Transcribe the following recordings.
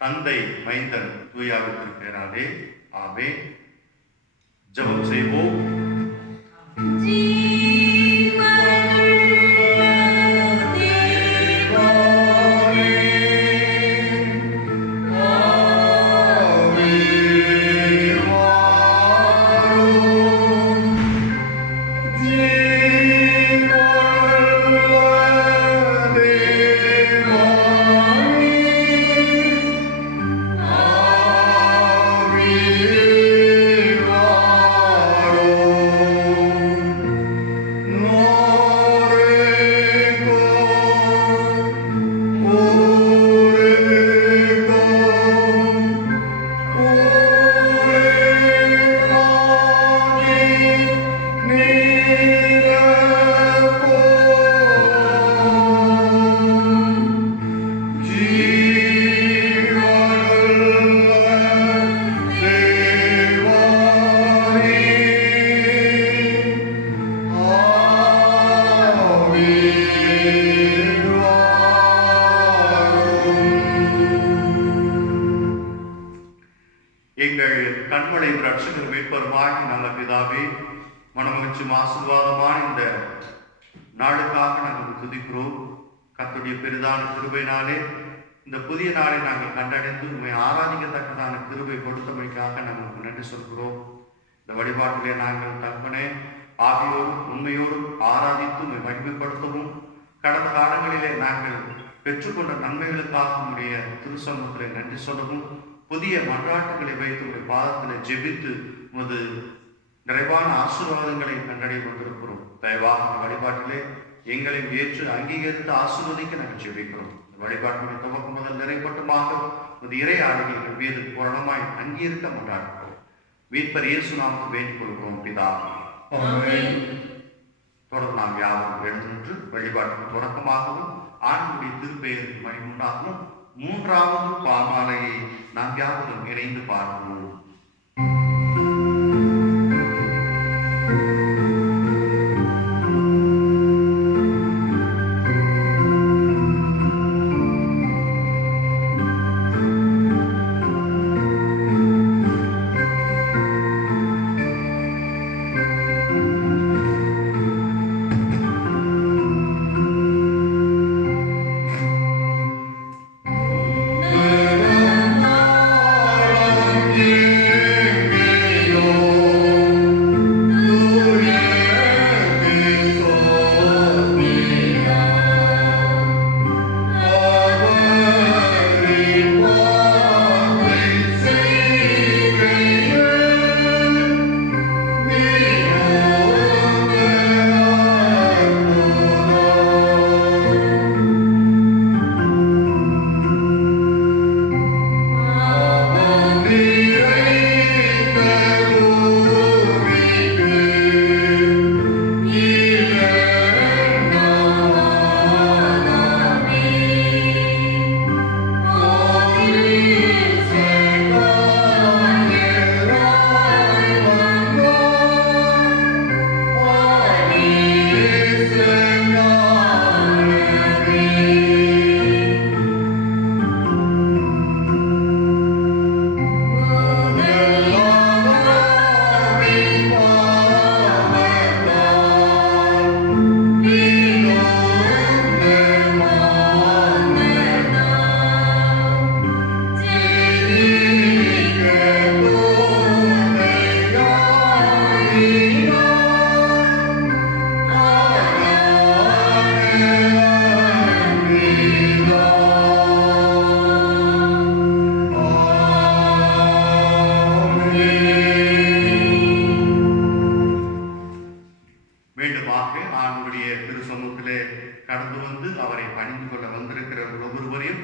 தந்தை, மைந்தன், தூயாவின் பெயராலே ஆமென். ஜெபம் செய்வோம். எங்கள் கண்மலை ரட்சகர் மீட்பருமாகி நல்ல பிதாவே, மனமகிழ்ச்சியும் ஆசீர்வாதமான இந்த நாளுக்காக நாங்கள் துதிக்கிறோம். கர்த்தருடைய பெரிதான கிருபையினாலே இந்த புதிய நாளை நாங்கள் கண்டடைந்து உண்மை ஆராதிக்கத்தக்கதான கிருபை கொடுத்தமைக்காக நாங்கள் நன்றி சொல்கிறோம். இந்த வழிபாட்டிலே நாங்கள் தற்பனே ஆவியோடும் உண்மையோடும் ஆராதித்து உண்மை மகிமைப்படுத்தவும், கடந்த காலங்களிலே நாங்கள் பெற்றுக்கொண்ட நன்மைகளுக்காக உடைய திருசமூகத்திலே நன்றி சொல்லவும், புதிய மன்றாட்டுகளை வைத்து உடைய பாதத்தில் ஜெபித்து உமது நிறைவான ஆசீர்வாதங்களை கண்டடைய கொண்டிருக்கிறோம். தயவாக இந்த வழிபாட்டிலே எங்களை ஏற்று அங்கீகரித்து ஆசீர்வதிக்க நாங்கள் ஜெபிக்கிறோம். இந்த வழிபாட்டுடைய துவக்கம் முதல் நிறைப்பட்டுமாக உமது இறை ஆளுகைகள் மீது பூரணமாய் அங்கீகரிக்க மன்றாடுகிறோம். மீட்பர் இயேசு நாமத்தில் வேண்டிக் கொள்கிறோம் பிதா. தொடர்ந்து நாம் யாரும் எழுந்து நின்று வழிபாட்டுக்கு தொடக்கமாகவும் ஆண்டுடைய திருப்பெயருக்கு மகிமுண்டாகவும் மூன்றாவது பாமாலையை நாம் யாவரும் இணைந்து பார்ப்போம். கடந்து வந்து அவரை பணிந்து கொள்ள வந்திருக்கிற ஒவ்வொருவரையும்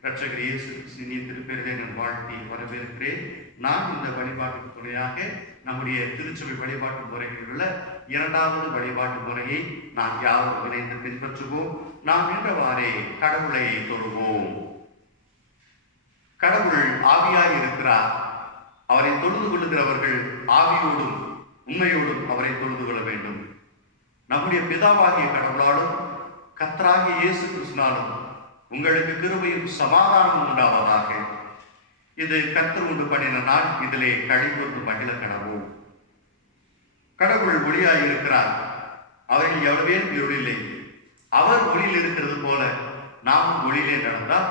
இரட்சகர் இயேசு கிறிஸ்துவின் திருப்பெயரிலே நான் வாழ்த்தி வரவேற்கிறேன். நான் இந்த வழிபாட்டுக்கு துணையாக நம்முடைய திருச்சபை வழிபாட்டு முறைகளில் உள்ள இரண்டாவது வழிபாட்டு முறையை நாம் யாரும் இணைந்து பின்பற்றுவோம். நாம் என்றவாறே கடவுளை தொழுவோம். கடவுள் ஆவியாய் இருக்கிறார். அவரை தொழுது கொள்ளுகிறவர்கள் ஆவியோடும் உண்மையோடும் அவரை தொழுது கொள்ள வேண்டும். நம்முடைய பிதாவாகிய கடவுளாலும் கர்த்தராகிய இயேசு கிறிஸ்துவினாலும் உங்களுக்கு கிருபையும் சமாதானமும் உண்டாவதாக. இது கர்த்தர் உண்டு பண்ணின நாள், இதிலே களிகூர்ந்து மகிழ கடவோம். கடவுள் ஒளியாய் இருக்கிறார். அவர்கள் எவ்வளவே இருளில்லை. அவர் ஒளியில் இருக்கிறது போல நாமும் ஒளியிலே நடந்தால்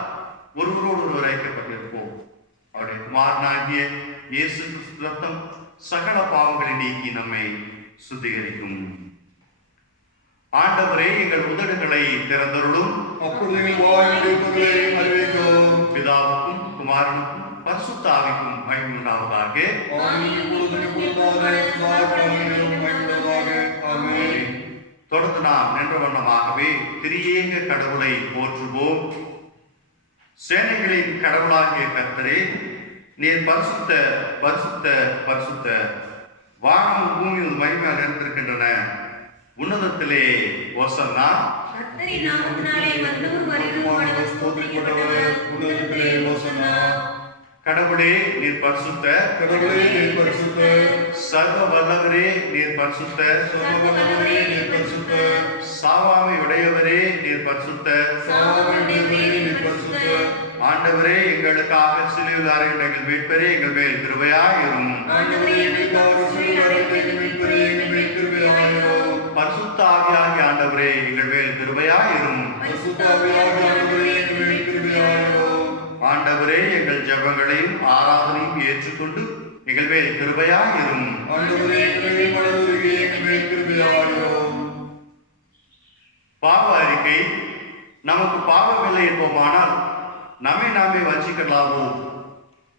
ஒருவரோடு ஒருவர் ஐக்கியப்பட்டிருப்போம். அவருடைய குமாரனாகிய இயேசு கிறிஸ்து ரத்தம் சகல பாவங்களை நீக்கி நம்மை சுத்திகரிக்கும். ஆண்டவரே, எங்கள் உதடுகளை திறந்தருளும். பிதாவுக்கும் குமாரனுக்கும் பரிசுத்த ஆவிக்கும் மகிமை உண்டாவதாக. தொடர்ந்து நாம் நின்ற வண்ணமாகவே திரியேக கடவுளை போற்றுவோம். சேனைகளின் கடவுளாகிய கர்த்தரே, நீர் பரிசுத்த பரிசுத்த பரிசுத்த, வானமும் பூமியும் மகிமையால் நிறைந்திருக்கின்றன. உன்னதத்திலே ஓசன்னா. கடவுளே நீர் பரிசுத்த, கடவுளே நீர் பரிசுத்த, சர்வ வல்லவரே நீர் பரிசுத்த, சர்வ வல்லவரே நீர் பரிசுத்த, சாவாமை உடையவரே நீர் பரிசுத்த, சாவாமை உடையவரே நீர் பரிசுத்த. ஆண்டவரே, எங்களுக்காக சிலுவையில் அறைந்த எங்கள் மீட்பரே, எங்கள் மேல் கிருபையாயிரும். ஆண்டவரே, எங்களுக்காக சிலுவையில் அறைந்த எங்கள் மீட்பரே, எங்கள் மேல் கிருபையாயிரும். பரிசுத்த ஆவியாகிய ஆண்டவரே, எங்கள் மேல் கிருபையாயிரும். பரிசுத்த ஆவியாகிய ஆண்டவரே, எங்கள் மேல் கிருபையாயிரும். ஆண்டவரே, எங்கள் ஜெபங்களையும் ஆராதனையும் ஏற்றுக்கொண்டு எங்கள் மேல் கிருபையாயிரும். ஆண்டவரே, எங்கள் மேல் கிருபையாயிரும். பாவ அறிக்கை. நமக்கு பாவமில்லை என்போமானால் நம்மை நாமே வஞ்சிக்கலாமோ?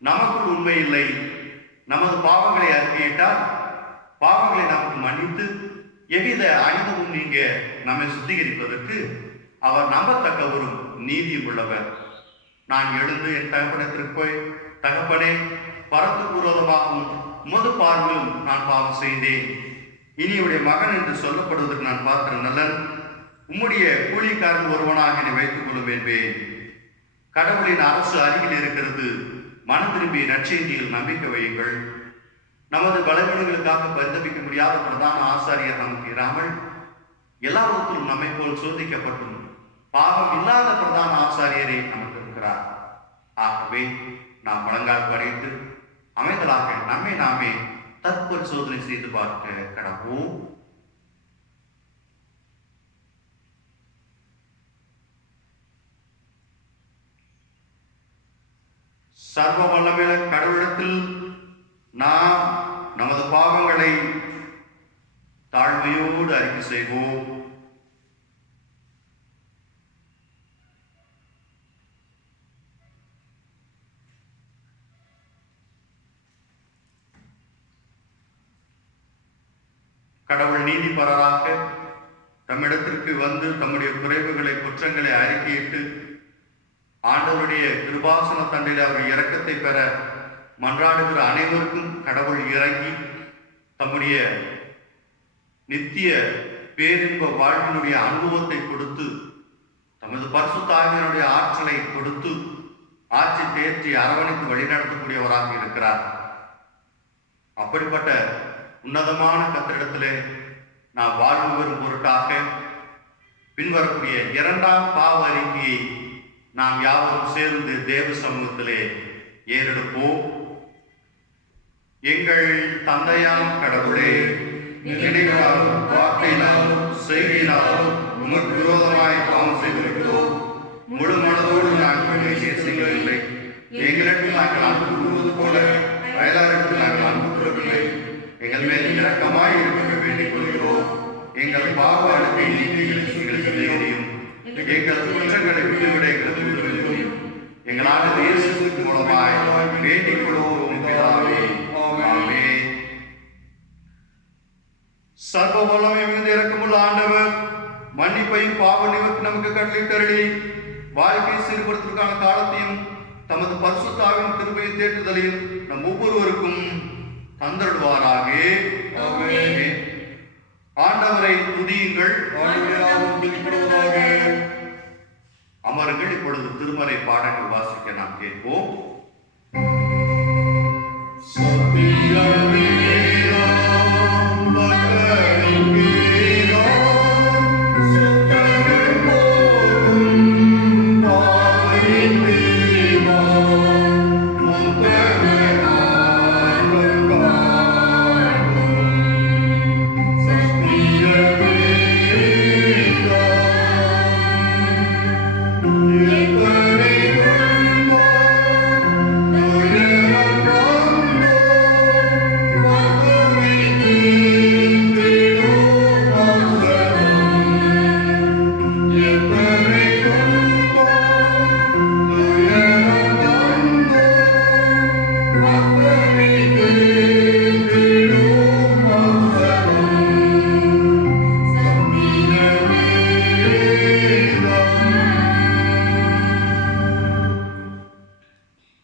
நமக்குள் உண்மை இல்லை. நமது பாவங்களை அறிக்கையிட்டால் பாவங்களை நமக்கு மன்னித்து எவ்வித அனிதமும் நீங்க நம்மை சுத்திகரிப்பதற்கு அவர் நம்பத்தக்கவரும் நீதியும் உள்ளவர். நான் எழுந்து என் தகப்பனத்திற்கு போய், தகப்பனே, பரத்துக்கு விரோதமாகவும் உமது பார்வையிலும் நான் பாவம் செய்தேன். இனி உடைய மகன் என்று சொல்லப்படுவதற்கு நான் பார்க்கிற நல்லன். உம்முடைய கூலிக்காரன் ஒருவனாக என்னை வைத்துக் கொள்ளும் என்பேன். கடவுளின் அரசு அருகில் இருக்கிறது. மனம் திரும்பி நற்செய்தியில் நம்பிக்கை வையுங்கள். நமது பலவீனங்களுக்காக பரிதபிக்க முடியாத பிரதான ஆசாரியர் நமக்கு இராமல் எல்லாவற்றிலும் நம்மை போல் சோதிக்கப்பட்டும் பாவம் இல்லாத பிரதான ஆசாரியரே நமக்கு இருக்கிறார். ஆகவே நாம் முழங்கால் படித்து அமைதலாக நம்மை நாமே தற்பரிசோதனை செய்து பார்க்க கடவோம். சர்வ வல்லமையுள்ள கடவுளிடத்தில் நாம் நமது பாவங்களை தாழ்மையோடு அறிக்கை செய்வோம். கடவுள் நீதிபரராக தம்மிடத்திற்கு வந்து தம்முடைய குறைவுகளை குற்றங்களை அறிக்கையிட்டு ஆண்டவருடைய கிருபாசன தண்டையில் அவர் இரக்கத்தை பெற மன்றாடுகிற அனைவருக்கும் கடவுள் இறங்கி தம்முடைய நித்திய பேரின்ப வாழ்வினுடைய அனுபவத்தை கொடுத்து தமது பரிசுத்த ஆவியினுடைய ஆற்றலை கொடுத்து ஆட்சி தேர்ச்சி அரவணைத்து வழிநடத்தக்கூடியவராக இருக்கிறார். அப்படிப்பட்ட உன்னதமான கர்த்தரிடத்திலே நாம் வாழ்வு பெறும் பொருட்டாக பின்வரக்கூடிய இரண்டாம் பாவ அறிக்கையை நாம் யாவரும் சேர்ந்து தேவ சமூகத்திலே ஏறெடுப்போம். எங்கள் தந்தையாம் கடவுளே, நினைவாலும் வார்த்தையினாலும் செய்தியினாலும் உமக்கு விரோதமாய் பாவம் செய்திருக்கிறோம். முழு மனதோடு நாங்கள் செய்யவில்லை. எங்களுக்கு நாங்கள் அன்பு கூறுவது போல அயலாருக்கு நாங்கள் அன்பு கூறவில்லை. எங்கள் மேல் இரக்கமாய் இருக்க வேண்டிக் கொள்கிறோம். எங்கள் பாவ அழுக்கை நீக்கி எங்களுக்கு தெரியும். எங்கள் குற்றங்களை விட்டுவிட எங்களுக்கு உதவியும் எங்களால் இயேசுவின் மூலமாய் வேண்டிக் கொள்வோம் பிதாவே. ஆமென். சர்வ வல்லமை மிகுந்த இரக்கமுள்ள ஆண்டவர் மன்னிப்பையும் பாவ நிவர்த்தி நமக்கு கட்டளையிட்டருளி வாழ்க்கையை சீர்படுத்துவதற்கான காலத்தையும் தமது பரிசுத்த ஆவியின் கிருபையை தேற்றுதலையும் நம் ஒவ்வொருவருக்கும் தந்தருடுவாராக. ஆண்டவரை துதியுங்கள். அமருங்கள். இப்பொழுது திருமறை பாடங்கள் வாசிக்க நாம் கேட்போம்.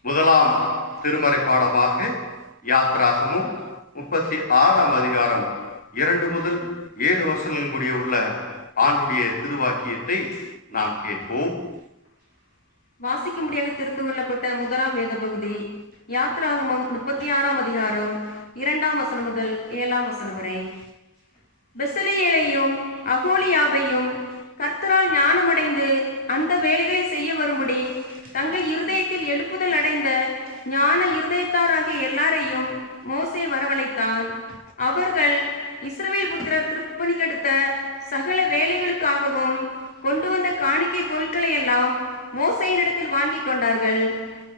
முதலாம் திருமறை பாடமாக யாத்ராகமும் 36ஆம் அதிகாரம் 2 முதல் 7 வசனங்கள் முடிய உள்ள ஆண்டுடைய திருவாக்கியத்தை நாம் கேட்போம். வாசிக்கும்படியாக தெரிந்து கொள்ளப்பட்ட முதலாம் வேத பகுதி யாத்ராகமம் 36ஆம் அதிகாரம் 2ஆம் வசனம் முதல் 7ஆம் வசனம் வரை. பெசலேயேலையும் அகோலியாவையும் கர்த்தரால் ஞானமடைந்து அந்த வேலைகளை செய்ய வரும்படி தங்கள் இருதயத்தில் எழுப்புதல் அடைந்த ஞான இருதயத்தாராகிய எல்லாரையும் மோசே வரவழைத்தான். அவர்கள் இஸ்ரவேல் புத்திரர் திருப்பணிக்கெடுத்த சகல வேலைகளுக்காகவும் கொண்டு வந்த காணிக்கை பொருட்களை எல்லாம் மோசேயினிடத்தில் வாங்கி கொண்டார்கள்.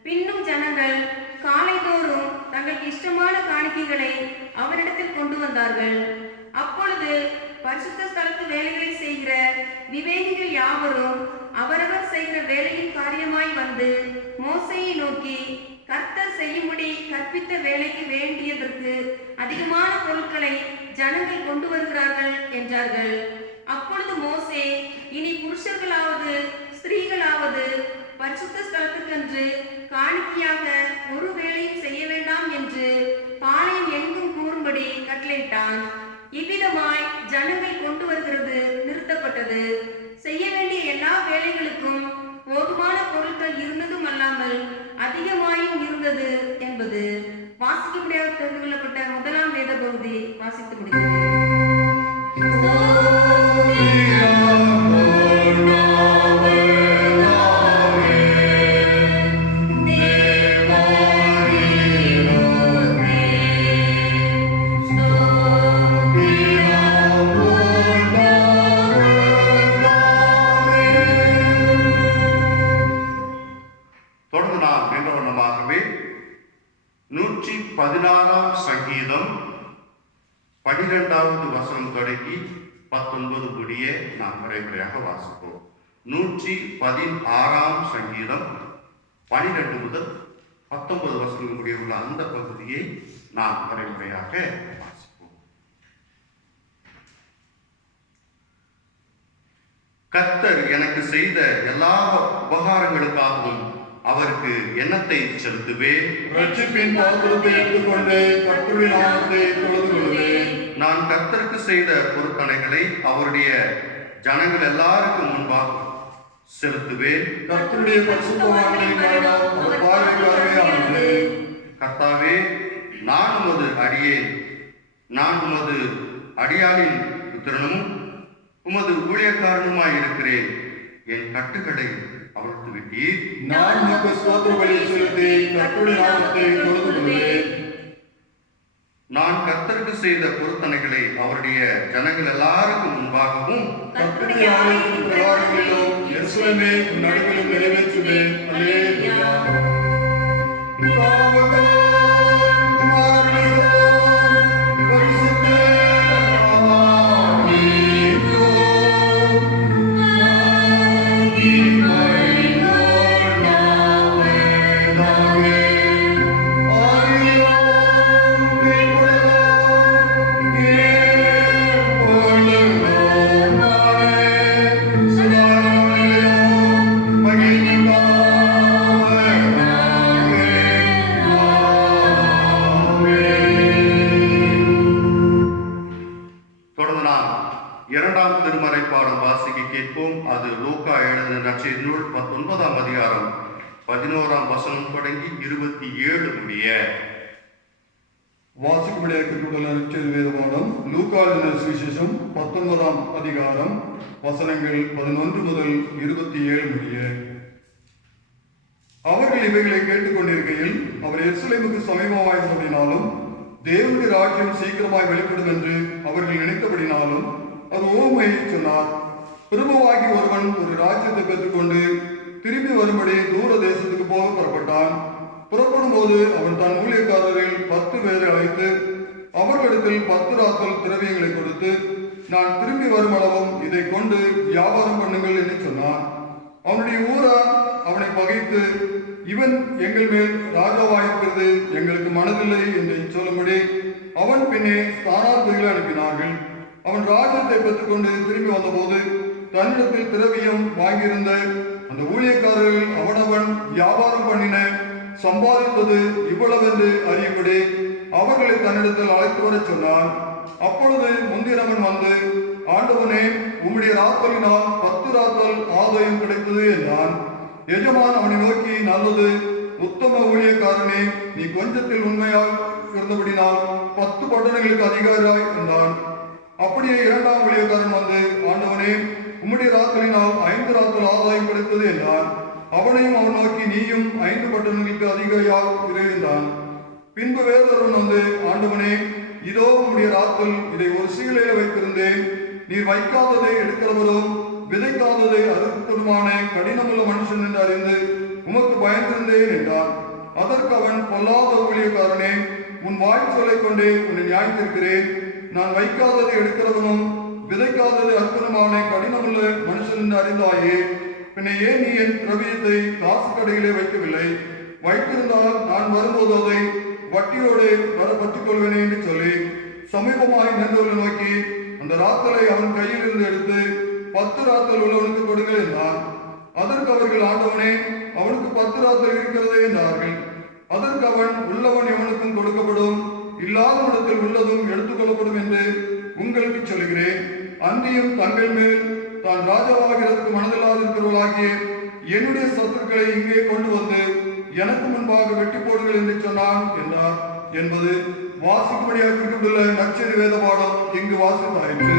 பின்னும் ஜனங்கள் காலைதோறும் தங்களுக்கு இஷ்டமான காணிக்கைகளை அவரிடத்தில் கொண்டு வந்தார்கள். அப்பொழுது பரிசுத்த ஸ்தலத்து வேலைகளை செய்கிற விவேகிகள் யாவரும் அவரவர் செய்கிற வேலையின் காரியமாய் வந்து மோசேயை நோக்கி, கர்த்தர் செய்யும்படி கற்பித்த வேலைக்கு வேண்டியதற்கு அதிகமான பொருட்களை ஜனங்கள் கொண்டு வருகிறார்கள் என்றார்கள். அப்பொழுது மோசே, இனி புருஷர்களாவது ஸ்திரீகளாவது பரிசுத்த ஸ்தலத்துக்கென்று காணிக்கையாக ஒரு வேலையும் செய்ய வேண்டாம் என்று பாளையம் எங்கும் கூறும்படி கட்டளையிட்டான். இவ்விதமாய் ஜனங்கள் கொண்டு வருகிறது நிறுத்தப்பட்டது. செய்ய வேண்டிய எல்லா வேலைகளுக்கும் போதுமான பொருட்கள் இருந்ததும் அல்லாமல் அதிகமாயும் இருந்தது என்பது வாசிக்கும்படியாக தெரிந்து கொள்ளப்பட்ட முதலாம் வேத பகுதி வாசித்து முடிந்தது. தொடர்ந்து நாம் என்ற வண்ணமாகவே 116ஆம் சங்கீதம் 12வது வசனம் தொடங்கி 19 முடிய நாம் வரைமுறையாக வாசிப்போம். 116ஆம் சங்கீதம் 12 முதல் 19 வசனம் முடிய உள்ள அந்த பகுதியை நாம் வரைமுறையாக வாசிப்போம். கர்த்தர் எனக்கு செய்த எல்லா உபகாரங்களுக்காகவும் அவருக்கு எண்ணத்தை செலுத்துவேன். ரட்சிப்பின் பாத்திரத்தை எடுத்துக்கொண்டு கர்த்தருடைய நாமத்தை தொழுது கொள்வேன். நான் கர்த்தருக்கு செய்த பொருத்தனைகளை அவருடைய ஜனங்கள் எல்லாருக்கும் முன்பாக செலுத்துவேன். கர்த்தருடைய பரிசுத்தவான்களின் மரணம் அவர் பார்வைக்கு அருமையானது. கர்த்தாவே, நான் உமது அடியேன், நான் உமது அடியாளின் புத்திரனும் உமது ஊழியக்காரனுமாய் இருக்கிறேன். என் கட்டுகளை அவிழ்த்து விட்டீர். நான் உமக்கு ஸ்தோத்திர பலி செலுத்தி கர்த்தருடைய நாமத்தை தொழுது கொள்வேன். நான் கர்த்தருக்கு செய்த பொருத்தனைகளை அவருடைய ஜனங்கள் எல்லாருக்கும் முன்பாகவும் கர்த்தருடைய ஆலயத்தின் பிரகாரங்களிலும் எருசலேமே உன் நடுவிலும் நிறைவேற்றுவேன். அல்லேலூயா. இரண்டாம் திருமறை பாடம் வாசிக்க கேட்போம். அது லூக்கா எழுதின நற்செய்தி நூல் 19ஆம் அதிகாரம் 11ஆம் வசனம் தொடங்கி 27 முடிய. வாசிக்கும்படியாக கேட்டுக்கொள்ள நற்செய்தி வேதபாடம் லூக்கா எழுதின சுவிசேஷம் 19ஆம் அதிகாரம் வசனங்கள் 11 முதல் 27 முடிய. அவர்கள் இவைகளை கேட்டுக்கொண்டிருக்கையில் அவர் எருசலேமுக்கு சமீபமாயிருந்தபடினாலும் தேவனுடைய ராஜ்யம் சீக்கிரமாய் வெளிப்படும் என்று அவர்கள் நினைத்தபடினாலும் அது ஓமையை சொன்னார். பிரபுவாகி ஒருவன் ஒரு ராஜ்யத்தை பெற்றுக்கொண்டு வரும்படி தூர தேசத்துக்கு போக புறப்பட்டான். புறப்படும் போது அவன் தன் ஊழியக்காரரில் 10 பேரை அழைத்து அவர்களிடத்தில் 10 ராத்தல் திரவியங்களை கொடுத்து, நான் திரும்பி வரும் அளவும் இதை கொண்டு வியாபாரம் பண்ணுங்கள் என்று சொன்னான். அவனுடைய ஊரார் அவனை பகைத்து, இவன் எங்கள் மேல் ராஜாவாயிருக்கிறது எங்களுக்கு மனதில்லை என்று சொல்லும்படி அவன் பின்னே ஸ்தானாதிபதிகளை அனுப்பினார்கள். அவன் ராஜ்யத்தை பெற்றுக்கொண்டு திரும்பி வந்தபோது தன்னிடத்தில் திரவியம் வாங்கியிருந்த அந்த ஊழியக்காரர்கள் அவனவன் வியாபாரம் பண்ணின சம்பாதித்தது இவ்வளவென்று அறியும்படி அவர்களை தன்னிடத்தில் அழைத்து வர சொன்னான். அப்பொழுது முந்தினவன் வந்து, ஆண்டவனே, உம்முடைய ராத்தலினால் 10 ராத்தல் ஆதாயம் கிடைத்தது என்றான். எஜமான் அவனை நோக்கி, நல்லது, உத்தம ஊழியக்காரனே, நீ கொஞ்சத்தில் உண்மையால் இருந்தபடினால் 10 பட்டணங்களுக்கு அதிகாரியாய் என்றான். அப்படியே இரண்டாம் ஊழியக்காரன் வந்து, ஆண்டவனே, உம்முடைய ராத்தலினால் 5 ராத்தல் ஆதாயம் கிடைத்தது என்றான். அவனையும் அவன் நோக்கி, நீயும் 5 பட்டணங்களுக்கு அதிகாரியாக இரு என்றான். பின்பு வேறொருவன் வந்து, ஆண்டவனே, இதோ உம்முடைய ராத்தல், இதை ஒரு சீலையில வைத்திருந்தேன். நீர் வைக்காததை எடுக்கிறவரும் விதைக்காததை அறுப்பதுமான கடினமுள்ள மனுஷன் என்று அறிந்து உமக்கு பயந்திருந்தேன் என்றான். அதற்கு அவன், பொல்லாத ஊழியக்காரனே, உன் வாய் சொல்லை கொண்டே உன்னை நியாயத்திருக்கிறேன். நான் வைக்காததை எடுக்கிறவனும் விதைக்காதது அற்புதமான கடினமுள்ள மனுஷன் என்று அறிந்தாயே, பின்ன ஏன் நீ என் திரவியத்தை காசு கடையிலே வைக்கவில்லை? வைத்திருந்தால் நான் வரும்போது அதை வட்டியோடு வர பற்றிக் கொள்வேனே என்று சொல்லி சமீபமாய் நின்றவர்களை நோக்கி அந்த ராத்தலை அவன் கையில் இருந்து எடுத்து 10 ராத்தல் உள்ளவனுக்கு கொடுங்கள் என்றான். அதற்கு அவர்கள், ஆண்டவனே, அவனுக்கு 10 ராத்தல் இருக்கிறதே என்றார்கள். அதற்கு அவன், உள்ளவன் எவனுக்கும் கொடுக்கப்படும், இல்லாதவனிடத்தில் உள்ளதும் எடுத்துக்கொள்ளப்படும் என்று உங்களுக்கு சொல்லுகிறேன். அன்றியும் தங்கள் மேல் தான் ராஜாவாகிறதுக்கு மனதில்லாதிருக்கிறவர்களாகிய என்னுடைய சத்துருக்களை இங்கே கொண்டு வந்து எனக்கு முன்பாக வெட்டி போடுங்கள் என்று சொன்னான் என்றார் என்பது வாசிக்கும்படியாக குறிப்பிட்டுள்ள நற்செய்தி வேத பாடம் இங்கு வாசித்தாயிற்று.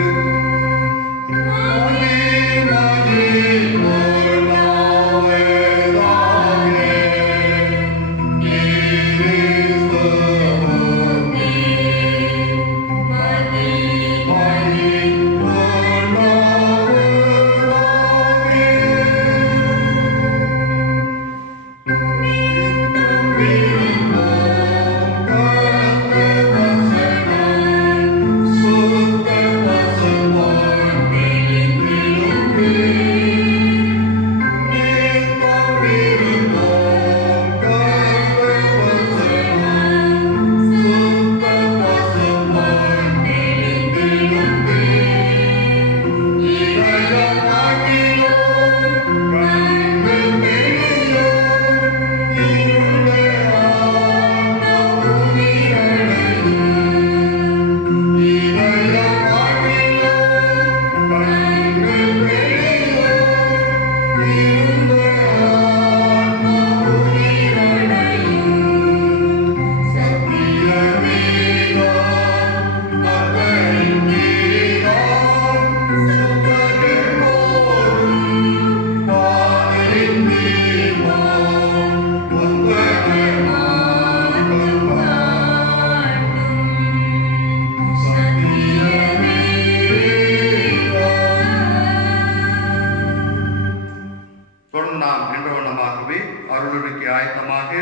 ஆயத்தமாக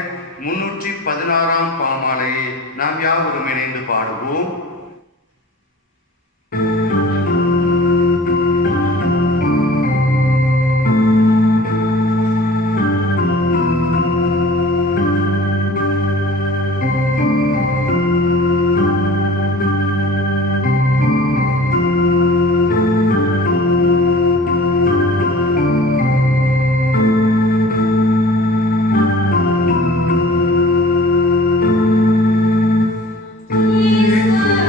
316ஆம் பாமாலையை நாம் யாவரும் இணைந்து பாடுவோம். Jesus.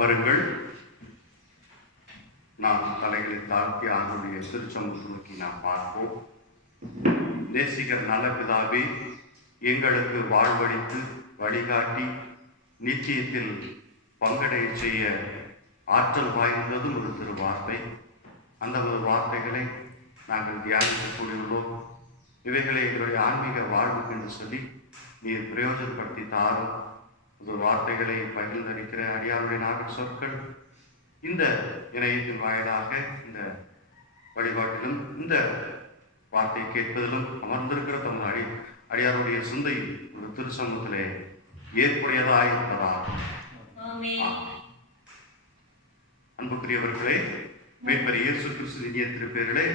அமருங்கள். நாம் தலைகளை தாழ்த்தி ஆண்டுடைய திருச்சமூகத்தை நோக்கி நாம் பார்ப்போம். நேசிக்கிற நல்ல பிதாவே, எங்களுக்கு வாழ்வழித்து வழிகாட்டி நிச்சயத்தில் பங்கடைய செய்ய ஆற்றல் வாய்ந்தது ஒரு திருவார்த்தை. அந்த ஒரு வார்த்தைகளை நாங்கள் தியானித்துக் கூடியுள்ளோம். இவைகளை எங்களுடைய ஆன்மீக வாழ்வுக்கு என்று சொல்லி நீர் பிரயோஜனப்படுத்தி தாரும். ஒரு வார்த்தைகளை பகிர்ந்தளிக்கிற அடியாருடைய நாகர் சொற்கள் இந்த இணையத்தின் வாயிலாக இந்த வழிபாட்டிலும் இந்த வார்த்தையை கேட்பதிலும் அமர்ந்திருக்கிற தமது அடியாருடைய சிந்தை ஒரு திருச்சமூகத்திலே ஏற்புடையதாக இருப்பதாகும். அன்புக்குரியவர்களே, மீட்பர் இயேசு கிறிஸ்து இனிய திருப்பெயர்களே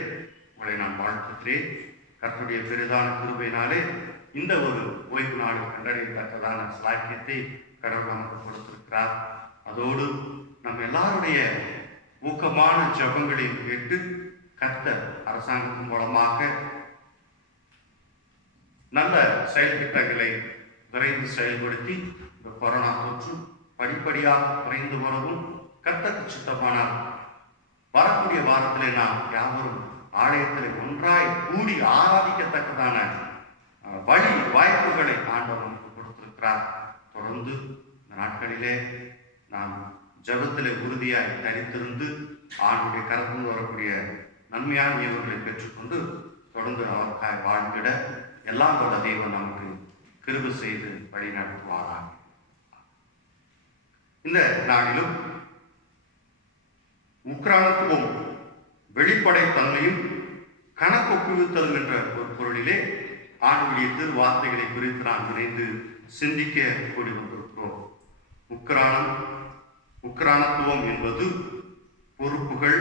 உங்களை நான் வாழ்த்துகிறேன். கர்த்தருடைய பெரிதான கிருபையினாலே இந்த ஒரு ஓய்வு நாள் கண்டறியத்தக்கதான சாக்கியத்தை கடவுள் நமக்கு கொடுத்திருக்கிறார். அதோடு நம் எல்லாருடைய ஊக்கமான ஜெபங்களையும் கேட்டு கர்த்தர் அரசாங்கத்தின் மூலமாக நல்ல செயல் திட்டங்களை விரைந்து செயல்படுத்தி இந்த கொரோனா தொற்று படிப்படியாக குறைந்து வரவும் கர்த்தருக்கு சித்தமானால் வரக்கூடிய வாரத்திலே நாம் யாவரும் ஆலயத்தில் ஒன்றாய் கூடி ஆராதிக்கத்தக்கதான வழி வாய்ப்புகளை ஆண்டவர் நமக்கு கொடுத்திருக்கிறார். தொடர்ந்து இந்த நாட்களிலே நாம் ஜபத்திலே உறுதியாய் தனித்திருந்து ஆண்டுடைய கரத்திலிருந்து வரக்கூடிய நன்மையான ஈவுகளை பெற்றுக்கொண்டு தொடர்ந்து அவருக்காய் வாழ்ந்திட எல்லாம் வல்ல தேவன் நமக்கு கிருபை செய்து வழி நடத்துவாராக. இந்த நாளிலும் உக்ரானத்துவம் வெளிப்படைத்தன்மையும் கணக்கொப்புவித்தல் என்ற ஒரு பொருளிலே ஆண்டுடைய திருவார்த்தைகளை குறித்து நாம் இணைந்து சிந்திக்க கூடி வந்திருக்கிறோம். உக்ரானத்துவம் என்பது பொறுப்புகள்,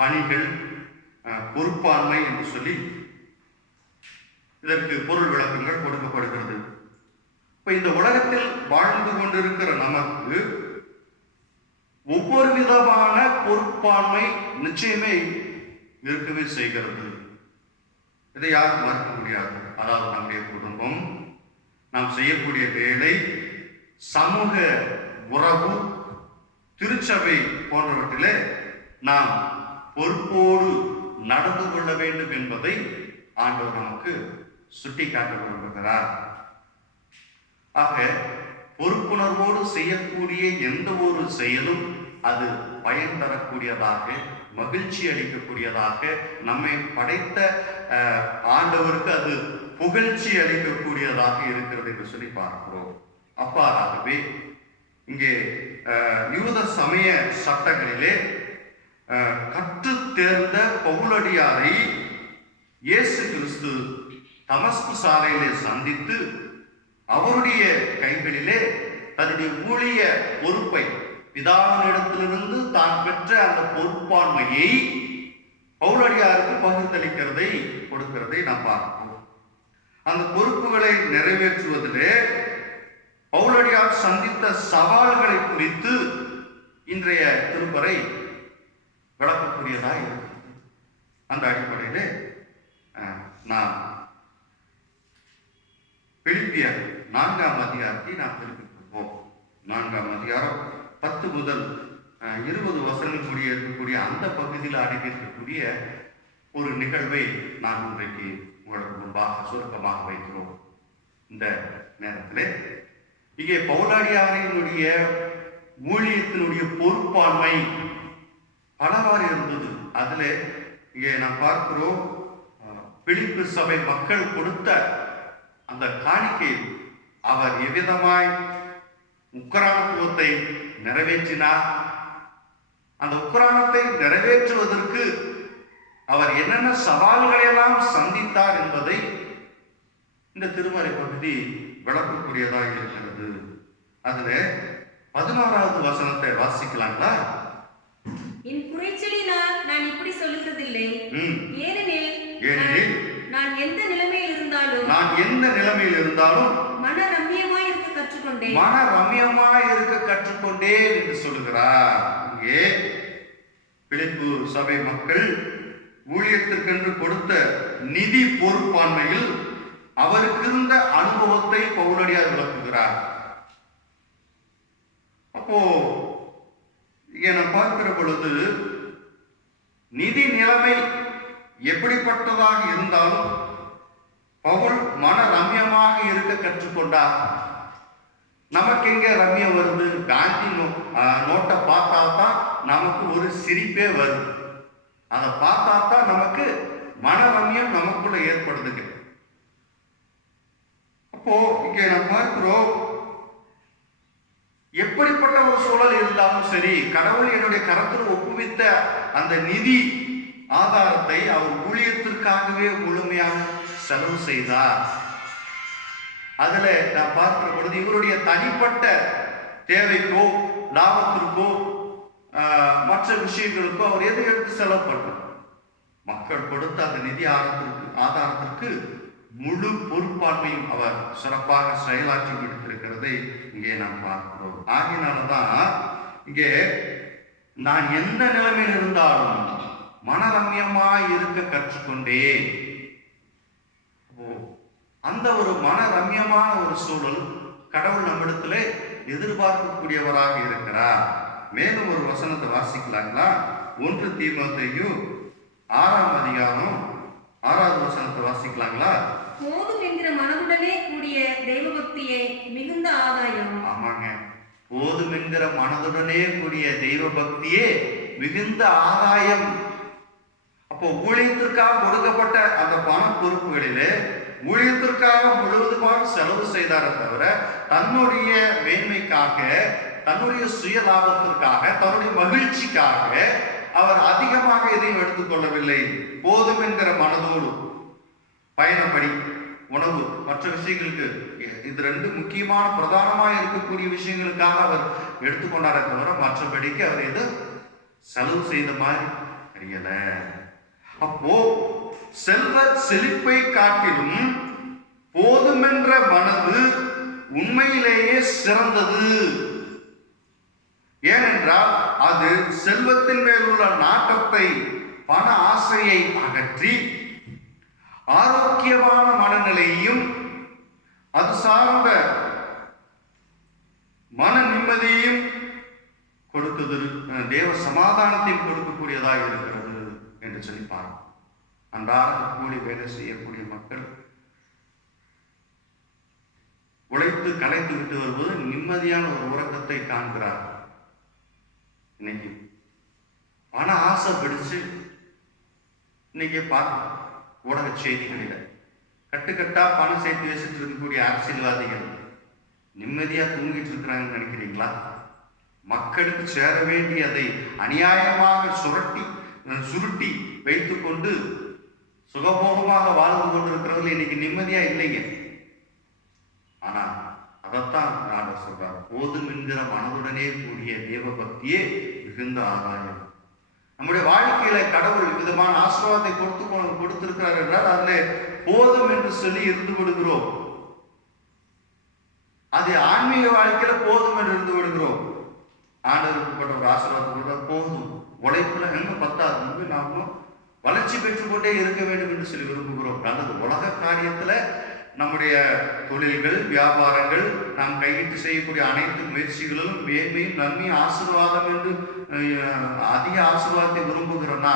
பணிகள், பொறுப்பாண்மை என்று சொல்லி இதற்கு பொருள் விளக்கங்கள் கொடுக்கப்படுகிறது. இப்ப இந்த உலகத்தில் வாழ்ந்து கொண்டிருக்கிற நமக்கு ஒவ்வொரு விதமான பொறுப்பாண்மை நிச்சயமே இருக்கவே செய்கிறது. இதை யாரும் மறுக்க முடியாது. அதாவது நம்முடைய குடும்பம், நாம் செய்யக்கூடிய வேலை, சமூக உறவு, திருச்சபை போன்றவற்றிலே நாம் பொறுப்போடு நடந்து கொள்ள வேண்டும் என்பதை ஆண்டவர் நமக்கு சுட்டி காட்ட விரும்புகிறார். ஆக பொறுப்புணர்வோடு செய்யக்கூடிய எந்த ஒரு செயலும் அது பயன் தரக்கூடியதாக, மகிழ்ச்சி அளிக்கக்கூடியதாக, நம்மை படைத்த ஆண்டவருக்கு அது புகழ்ச்சி அளிக்கக்கூடியதாக இருக்கிறது என்று சொல்லி பார்க்கிறோம். அப்பாறாகவே இங்கே யூத சமய சட்டங்களிலே கற்று தேர்ந்த பவுலடியாரை இயேசு கிறிஸ்து தமஸ்கு சாலையிலே சந்தித்து அவருடைய கைகளிலே தன்னுடைய ஊழிய பொறுப்பை, பிதாவினிடத்திலிருந்து தான் பெற்ற அந்த பொறுப்பாண்மையை பவுலடியாருக்கு பகிர்ந்தளிக்கிறதை கொடுக்கிறதை நாம் பார்க்கிறோம். அந்த பொறுப்புகளை நிறைவேற்றுவதிலே பவுலடியார் சந்தித்த சவால்களை குறித்து இன்றைய திருப்பறை விளக்கக்கூடியதாக இருக்கிறது. அந்த அடிப்படையிலே நாம் பிலிப்பியர் 4ஆம் அதிகாரத்தை நாம் திருப்பிப்போம். 4ஆம் அதிகாரம் 10 முதல் 20 வசனங்கள் கூடிய இருக்கக்கூடிய அந்த பகுதியில் அடங்கியிருக்கக்கூடிய ஒரு நிகழ்வை நான் இன்றைக்கு உங்களுக்கு முன்பாக சுருக்கமாக வைக்கிறோம். இந்த நேரத்தில் இங்கே பவுலடியாரினுடைய ஊழியத்தினுடைய பொறுப்பாண்மை பலவாறு இருந்தது. அதில் இங்கே நாம் பார்க்கிறோம், பிலிப்பு சபை மக்கள் கொடுத்த அந்த காணிக்கையில் அவர் எவ்விதமாய் உக்ரானத்துவத்தை நிறைவேற்றினார், அந்த உக்ரானத்தை நிறைவேற்றுவதற்கு அவர் என்னென்ன சவால்களை எல்லாம் சந்தித்தார் என்பதை இந்த திருமறை பகுதி விளக்கக்கூடியதாக இருக்கிறது. அதுல 16வது வசனத்தை வாசிக்கலாங்களா? என் குறைச்சலினால் நான் இப்படி சொல்லுகிறதில்லை, ஏனெனில் நான் எந்த நிலைமையில் இருந்தாலும் மன ரம்மியமாய் இருக்க கற்றுக்கொண்டேன் என்று சொல்லுகிறார். இங்கே பிலிப்பு சபை மக்கள் ஊழியத்திற்கென்று கொடுத்த நிதி பொறுப்பாண்மையில் அவருக்கு இருந்த அனுபவத்தை பவுலடியார் விளக்குகிறார். அப்போ இங்கே நான் பார்க்கிற பொழுது நிதி நிலைமை எப்படிப்பட்டதாக இருந்தாலும் பவுல் மன ரம்யமாக இருக்க கற்றுக்கொண்டார். நமக்கு எங்க ரம்யம் வருது? காந்தி நோட்டை பார்த்தா தான் நமக்கு ஒரு சிரிப்பே வருது. அதை பார்த்தா தான் நமக்கு மன ரம்யம் நமக்குள்ள ஏற்படுதுங்க. அப்போ இங்கே நான் பார்க்கிறோம், எப்படிப்பட்ட ஒரு சூழல் இருந்தாலும் சரி, கடவுள் என்னுடைய கரத்தில் ஒப்புவித்த அந்த நிதி ஆதாரத்தை அவர் ஊழியத்திற்காகவே முழுமையாக செலவு செய்தார். அதுல நான் பார்க்கிற பொழுது இவருடைய தனிப்பட்ட தேவைக்கோ லாபத்திற்கோ மற்ற விஷயங்களுக்கோ அவர் எதை எடுத்து செலவு பண்ணார்? மக்கள் கொடுத்த அந்த நிதி ஆதாரத்திற்கு முழு பொறுப்பாண்மையும் அவர் சிறப்பாக செயலாற்றி விடுத்திருக்கிறதை இங்கே நாம் பார்க்கிறோம். ஆகினால்தான் இங்கே நான் எந்த நிலைமையில் இருந்தாலும் மனரம்யமாய் இருக்க கற்றுக்கொண்டேன். அந்த ஒரு மன ரம்யமான ஒரு சூழல் கடவுள் நம்மிடத்துல எதிர்பார்க்கக்கூடியவராக இருக்கிறார். மேலும் ஒரு வசனத்தை வாசிக்கலாங்களா? 1 தீமோத்தேயு 6ஆம் அதிகாரம் 6வது வசனத்தை வாசிக்கலாங்களா? போதும் என்கிற மனதுடனே கூடிய தெய்வபக்தியே மிகுந்த ஆதாயம். ஆமாங்க, போதும் என்கிற மனதுடனே கூடிய தெய்வ பக்தியே மிகுந்த ஆதாயம். அப்போ ஊழியத்திற்காக கொடுக்கப்பட்ட அந்த பண பொறுப்புகளிலே ஊழியத்திற்காக முழுவதுமாக செலவு செய்தாரே தவிர தன்னுடைய மேன்மைக்காக, தன்னுடைய சுய லாபத்திற்காக, தன்னுடைய மகிழ்ச்சிக்காக அவர் அதிகமாக எதையும் எடுத்துக்கொள்ளவில்லை. போதும் என்கிற மனதோடு பயணப்படி, உணவு, மற்ற விஷயங்களுக்கு, இது 2 முக்கியமான பிரதானமாக இருக்கக்கூடிய விஷயங்களுக்காக அவர் எடுத்துக்கொண்டாரே தவிர மற்றபடிக்கு அவர் எது செலவு செய்த மாதிரி தெரியல. அப்போ செல்வ செழிப்பை காட்டிலும் போதுமென்ற மனது உண்மையிலேயே சிறந்தது. ஏனென்றால் அது செல்வத்தின் மேல் உள்ள நாட்டத்தை, பண ஆசையை அகற்றி ஆரோக்கியமான மனநிலையையும் அது சார்ந்த மன நிம்மதியையும் கொடுக்குது, தேவ சமாதானத்தையும் கொடுக்கக்கூடியதாக இருக்கிறது என்று சொல்லி பாருங்கள். அன்றாட கூலி வேலை செய்யக்கூடிய மக்கள் உழைத்து கலைத்து விட்டு வருவது நிம்மதியான ஒரு உறக்கத்தை காண்கிறார். இன்னைக்கு பண ஆசை பிடிச்சு இன்னைக்கு பார்க்க ஊடக செய்திகளில் கட்டுக்கட்டா பணம் சேர்த்து வச்சுட்டு இருக்கக்கூடிய அரசியல்வாதிகள் நிம்மதியா தூங்கிட்டு இருக்கிறாங்கன்னு நினைக்கிறீங்களா? மக்களுக்கு சேர வேண்டியதை அநியாயமாக சுருட்டி வைத்துக் கொண்டு சுகபோகமாக வாழ்ந்து கொண்டிருக்கிறவர்கள் இன்னைக்கு நிம்மதியா இல்லைங்க. ஆனா அதைத்தான் நான் சொல்றார், போதும் என்கிற மனதுடனே கூடிய தேவ பக்தியே மிகுந்த ஆதாயம். நம்முடைய வாழ்க்கையில கடவுள் விதமான ஆசீர்வாதத்தை கொடுத்திருக்கிறார் என்றால் அதுல போதும் என்று சொல்லி இருந்து விடுகிறோம். அது ஆன்மீக வாழ்க்கையில போதும் என்று இருந்து விடுகிறோம். ஆண்டவருக்குப்பட்ட ஒரு ஆசீர்வாதத்தை போதும், உழைப்புல எங்க பத்தாது, நாமும் வளர்ச்சி பெற்றுக்கொண்டே இருக்க வேண்டும் என்று சொல்லி விரும்புகிறோம். அல்லது உலக காரியத்துல நம்முடைய தொழில்கள், வியாபாரங்கள், நாம் கையிட்டு செய்யக்கூடிய அனைத்து முயற்சிகளிலும் மேன்மையும் நன்மையும் ஆசீர்வாதம் என்று அதிக ஆசீர்வாதத்தை விரும்புகிறோம்னா,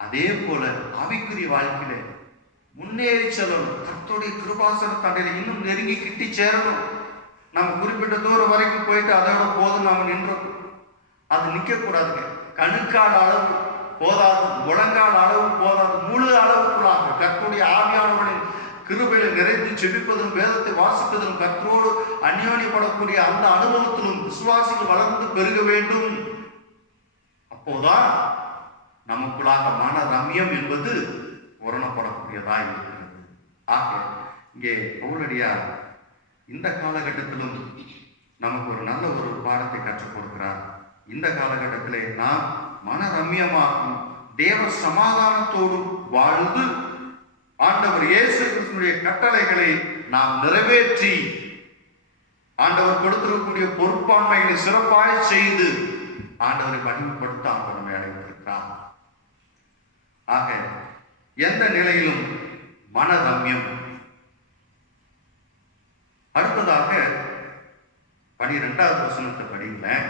அதே போல ஆவிக்குரிய வாழ்க்கையில முன்னேறி செல்லணும். கர்த்தருடைய கிருபாசன தண்டையில இன்னும் நெருங்கி கிட்டி சேரணும். நம்ம குறிப்பிட்ட தூரம் வரைக்கும் போயிட்டு அதோட போதும் நாம நின்றோம், அது நிக்க கூடாதுங்க. கணுக்கால் அளவு போதாது, முழங்கால் அளவு போதாது, முழு அளவுக்குள்ளாக கர்த்தருடைய ஆவியானவர்களின் கிருபையில நிறைந்து செபிப்பதும் வேதத்தை வாசிப்பதும் கர்த்தரோடு அந்யோன்யப்படக்கூடிய அந்த அனுபவத்திலும் விசுவாசிகள் வளர்ந்து பெருக வேண்டும். அப்போதான் நமக்குள்ளாக மன ரம்யம் என்பது உரணப்படக்கூடியதா இருக்கிறது. ஆக இங்கே பவுலடியார் இந்த காலகட்டத்திலும் நமக்கு ஒரு நல்ல ஒரு பாடத்தை கற்றுக் கொடுக்கிறார். இந்த காலகட்டத்திலே நாம் மன ரம்யமாகவும் தேவ சமாதானத்தோடு வாழ்ந்து ஆண்டவர் இயேசு கிறிஸ்துவினுடைய கட்டளைகளை நாம் நிறைவேற்றி ஆண்டவர் கொடுத்திருக்கக்கூடிய பொறுப்பாண்மைகளை சிறப்பாக செய்து ஆண்டவரை மகிமைப்படுத்த ஆண்டவர் நம்மை அழைத்திருக்கிறார். ஆக எந்த நிலையிலும் மன ரம்யம். அடுத்ததாக 12வது வசனத்தை படிங்களேன்.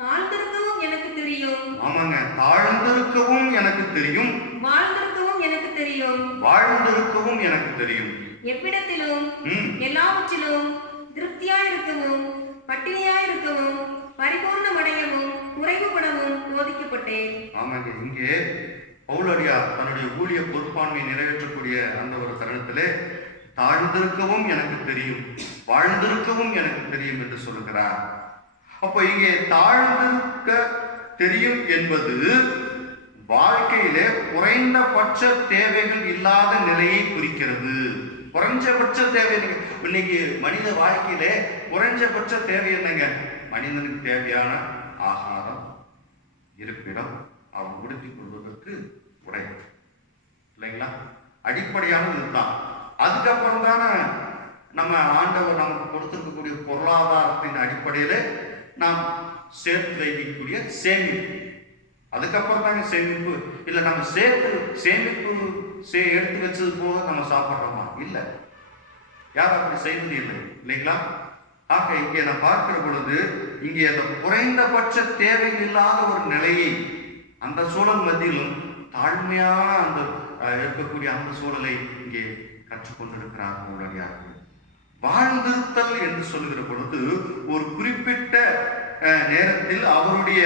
தாழ்ந்திருக்கவும் எனக்கு தெரியும். ஆமாங்க, தாழ்ந்திருக்கவும் எனக்கு தெரியும், வாழ்ந்திருக்கவும் எனக்கு தெரியும். வாழ்ந்திருக்கவும் எனக்கு தெரியும். எவ்விடத்திலும் ம். எல்லாவற்றிலும் திருப்தியாயிருக்கவும் பட்டினியாயிருக்கவும் பரிபூர்ணமடையவும் குறைவுபடவும் போதிக்கப்பட்டேன். ஆமாங்க, இங்கே பவுலடியார் தன்னுடைய ஊழிய பொறுப்பாண்மையை நிறைவேற்றக்கூடிய அந்த ஒரு தருணத்திலே தாழ்ந்திருக்கவும் எனக்கு தெரியும், வாழ்ந்திருக்கவும் எனக்கு தெரியும் என்று சொல்லுகிறார். அப்போ இங்கே தாழ்ந்திருக்க தெரியும் என்பது வாழ்க்கையிலே குறைந்தபட்ச தேவைகள் இல்லாத நிலையை குறிக்கிறது. குறைஞ்சபட்ச தேவை இன்னைக்கு மனித வாழ்க்கையிலே குறைஞ்சபட்ச தேவை என்னங்க? மனிதனுக்கு தேவையான ஆகாரம், இருப்பிடம், அவன் உடுத்திக் கொள்வதற்கு உடை, இல்லைங்களா? அடிப்படையானது இதுதான். அதுக்கப்புறம் தானே நம்ம ஆண்டவர் நமக்கு கொடுத்திருக்கக்கூடிய பொருளாதாரத்தின் அடிப்படையில நாம் சேர்த்து வைக்கக்கூடிய சேமிப்பு. அதுக்கப்புறம் தாங்க சேமிப்பு. இல்லை நம்ம சேமிப்பு எடுத்து வச்சது போக நம்ம சாப்பிட்றோமா? இல்லை, யாரும் அப்படி செய்வது இல்லை, இல்லைங்களா? ஆக இங்கே நான் பார்க்கிற பொழுது இங்கே அந்த குறைந்தபட்ச தேவைகள் இல்லாத ஒரு நிலையை அந்த சூழல் மத்தியிலும் தாழ்மையான அந்த இருக்கக்கூடிய அந்த சூழலை இங்கே கற்றுக்கொண்டிருக்கிறார் பவுலடியார். வாழ்ந்திருத்தல் என்று சொல்லுகிற பொழுது ஒரு குறிப்பிட்ட நேரத்தில் அவருடைய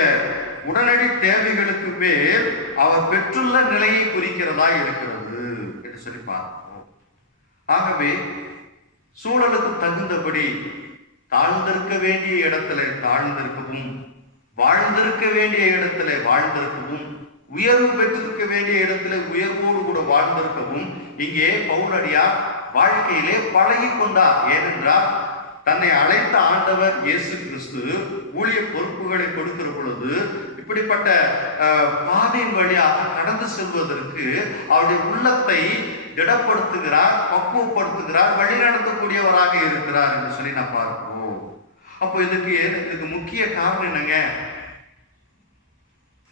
உடனடி தேவைகளுக்கு மேல் அவர் பெற்றுள்ள நிலையை குறிக்கிறதா இருக்கிறது என்று சொல்லி பார்க்கிறோம். ஆகவே சூழலுக்கு தகுந்தபடி தாழ்ந்திருக்க வேண்டிய இடத்துல தாழ்ந்திருக்கவும், வாழ்ந்திருக்க வேண்டிய இடத்துல வாழ்ந்திருக்கவும், உயர்வு பெற்றிருக்க வேண்டிய இடத்துல உயர்வோடு கூட வாழ்ந்திருக்கவும் இங்கே பவுலடியார் வாழ்க்கையிலே பழகி கொண்டார். ஏனென்றால் தன்னை அழைத்த ஆண்டவர் இயேசு கிறிஸ்து ஊழிய பொறுப்புகளை கொடுக்கிற பொழுது இப்படிப்பட்ட பாதையின் வழியாக கடந்து செல்வதற்கு அவருடைய உள்ளத்தை திடப்படுத்துகிறார், பக்குவப்படுத்துகிறார், வழிநடத்தக்கூடியவராக இருக்கிறார் என்று சொல்லி நான் பார்ப்போம். அப்போ இதுக்கு முக்கிய காரணம் என்னங்க?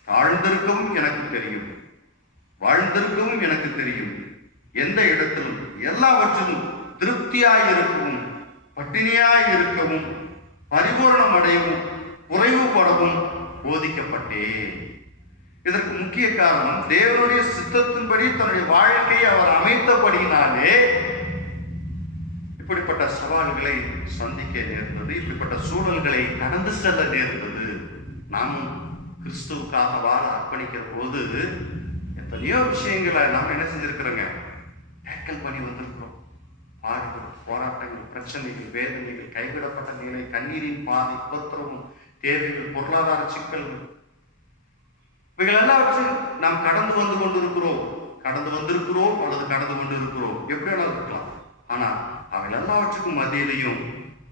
தாழ்ந்திருக்கவும் எனக்கு தெரியும், வாழ்ந்திருக்கவும் எனக்கு தெரியும், எந்த இடத்திலும் எல்லாவற்றிலும் திருப்தியாயிருக்கவும் பட்டினியாயிருக்கவும் பரிபூரணம் அடையவும் குறைவுபடவும் போதிக்கப்பட்டேன். இதற்கு முக்கிய காரணம் தேவனுடைய சித்தத்தின்படி தன்னுடைய வாழ்க்கையை அவர் அமைத்தபடியினாலே இப்படிப்பட்ட சவால்களை சந்திக்க நேர்ந்தது, இப்படிப்பட்ட சூழல்களை கடந்து செல்ல நேர்ந்தது. நாமும் கிறிஸ்துவுக்காக வாழ அர்ப்பணிக்கிற போது எத்தனையோ விஷயங்களை நாம் என்ன செஞ்சிருக்கிறோங்க? டேக்கல் பண்ணி வந்திருக்கிறோம். பாடுகள், போராட்டங்கள், பிரச்சனைகள், வேதனைகள், கைவிடப்பட்ட நிலை, கண்ணீரின் பாதை, உபத்திரமும், தேவைகள், பொருளாதார சிக்கல்கள், இவைகள் எல்லாவற்றையும் நாம் கடந்து வந்திருக்கிறோம் அல்லது கடந்து கொண்டு இருக்கிறோம், எப்படி வேணாலும் இருக்கலாம். ஆனால் அவைகள் எல்லாவற்றுக்கும் மத்தியிலையும்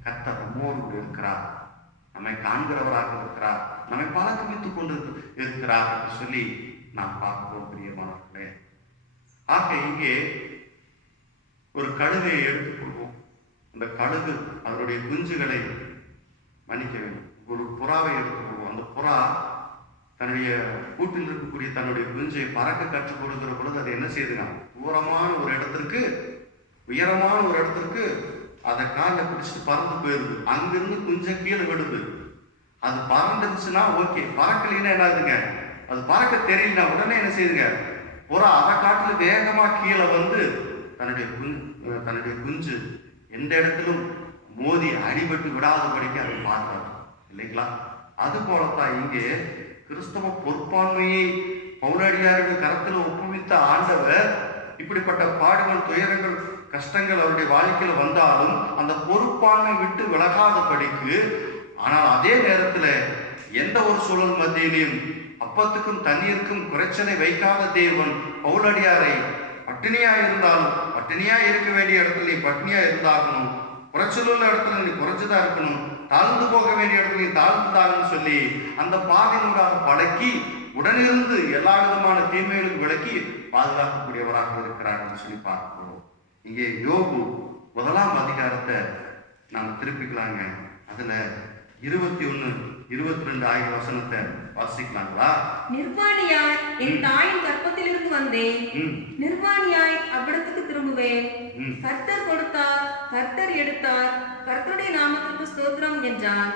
கர்த்தர் நம்மோடு இருக்கிறார், நம்மை காண்கிறவராக இருக்கிறார், நம்மை பழக்கமித்துக் கொண்டு இருக்கிறார் என்று சொல்லி நாம் பார்க்கிறோம் பிரியமானவர்களே. ஆக இங்கே ஒரு கழுகையை எடுத்துக்கொள்வோம். அந்த கழுகு அதனுடைய குஞ்சுகளை மன்னிக்க வேண்டும். ஒரு புறாவை எடுத்துக்கொள்வோம். அந்த புறா தன்னுடைய கூட்டில் இருக்கக்கூடிய தன்னுடைய குஞ்சை பறக்க கற்றுக் கொடுக்கிற பொழுது அது என்ன செய்யுதுங்க? உயரமான ஒரு இடத்திற்கு அதை காலில் பிடிச்சிட்டு பறந்து போயிடுது. அங்கிருந்து குஞ்சை கீழே விடுது. அது பறந்துருச்சுன்னா ஓகே, பறக்கலைன்னா என்ன ஆகுதுங்க? அது பறக்க தெரியலனா உடனே என்ன செய்யுதுங்க? புறா அதை காட்டுல வேகமா கீழே வந்து தன்னுடைய குஞ்சு எந்த இடத்திலும் மோதி அடிபட்டு விடாதபடிக்கு அதை பார்த்தாரு, இல்லைங்களா? அது போலத்தான் இங்கே கிறிஸ்தவ பொறுப்பாண்மையை பவுலடியாருடைய கரத்தில் ஒப்புவித்த ஆண்டவர் இப்படிப்பட்ட பாடுகள், துயரங்கள், கஷ்டங்கள் அவருடைய வாழ்க்கையில வந்தாலும் அந்த பொறுப்பாண்மை விட்டு விலகாதபடிக்கு, ஆனால் அதே நேரத்தில் எந்த ஒரு சூழல் மத்தியிலையும் அப்பத்துக்கும் தண்ணீருக்கும் குறைச்சலை வைக்காத தேவன் பவுலடியாரை பட்டினியா இருந்தாலும் பட்டினியா இருக்க வேண்டிய இடத்துல நீ பட்டினியா இருந்தாகணும், குறைச்சலுள்ள இடத்துல நீ குறைச்சுதான் இருக்கணும், தாழ்ந்து போக வேண்டிய இடத்துல நீ தாழ்ந்துதாகன்னு சொல்லி அந்த பாதையினூடாக பழக்கி உடனிருந்து எல்லா விதமான தீமைகளுக்கு விலக்கி பாதுகாக்கக்கூடியவராக இருக்கிறார் என்று சொல்லி பார்க்கிறோம். இங்கே யோபு 1ஆம் அதிகாரத்தை நாம் திருப்பிக்கலாங்க. அதுல 21 22 ஆகிய வசனத்தை வாசிக்கலாங்களா? நிர்வாணியாய் என் தாயின் கர்ப்பத்திலிருந்து வந்தேன், நிர்வாணியாய் அவ்விடத்துக்கு திரும்புவேன். கர்த்தர் கொடுத்தார், கர்த்தர் எடுத்தார், கர்த்தருடைய நாமத்திற்கு ஸ்தோத்திரம் என்றார்.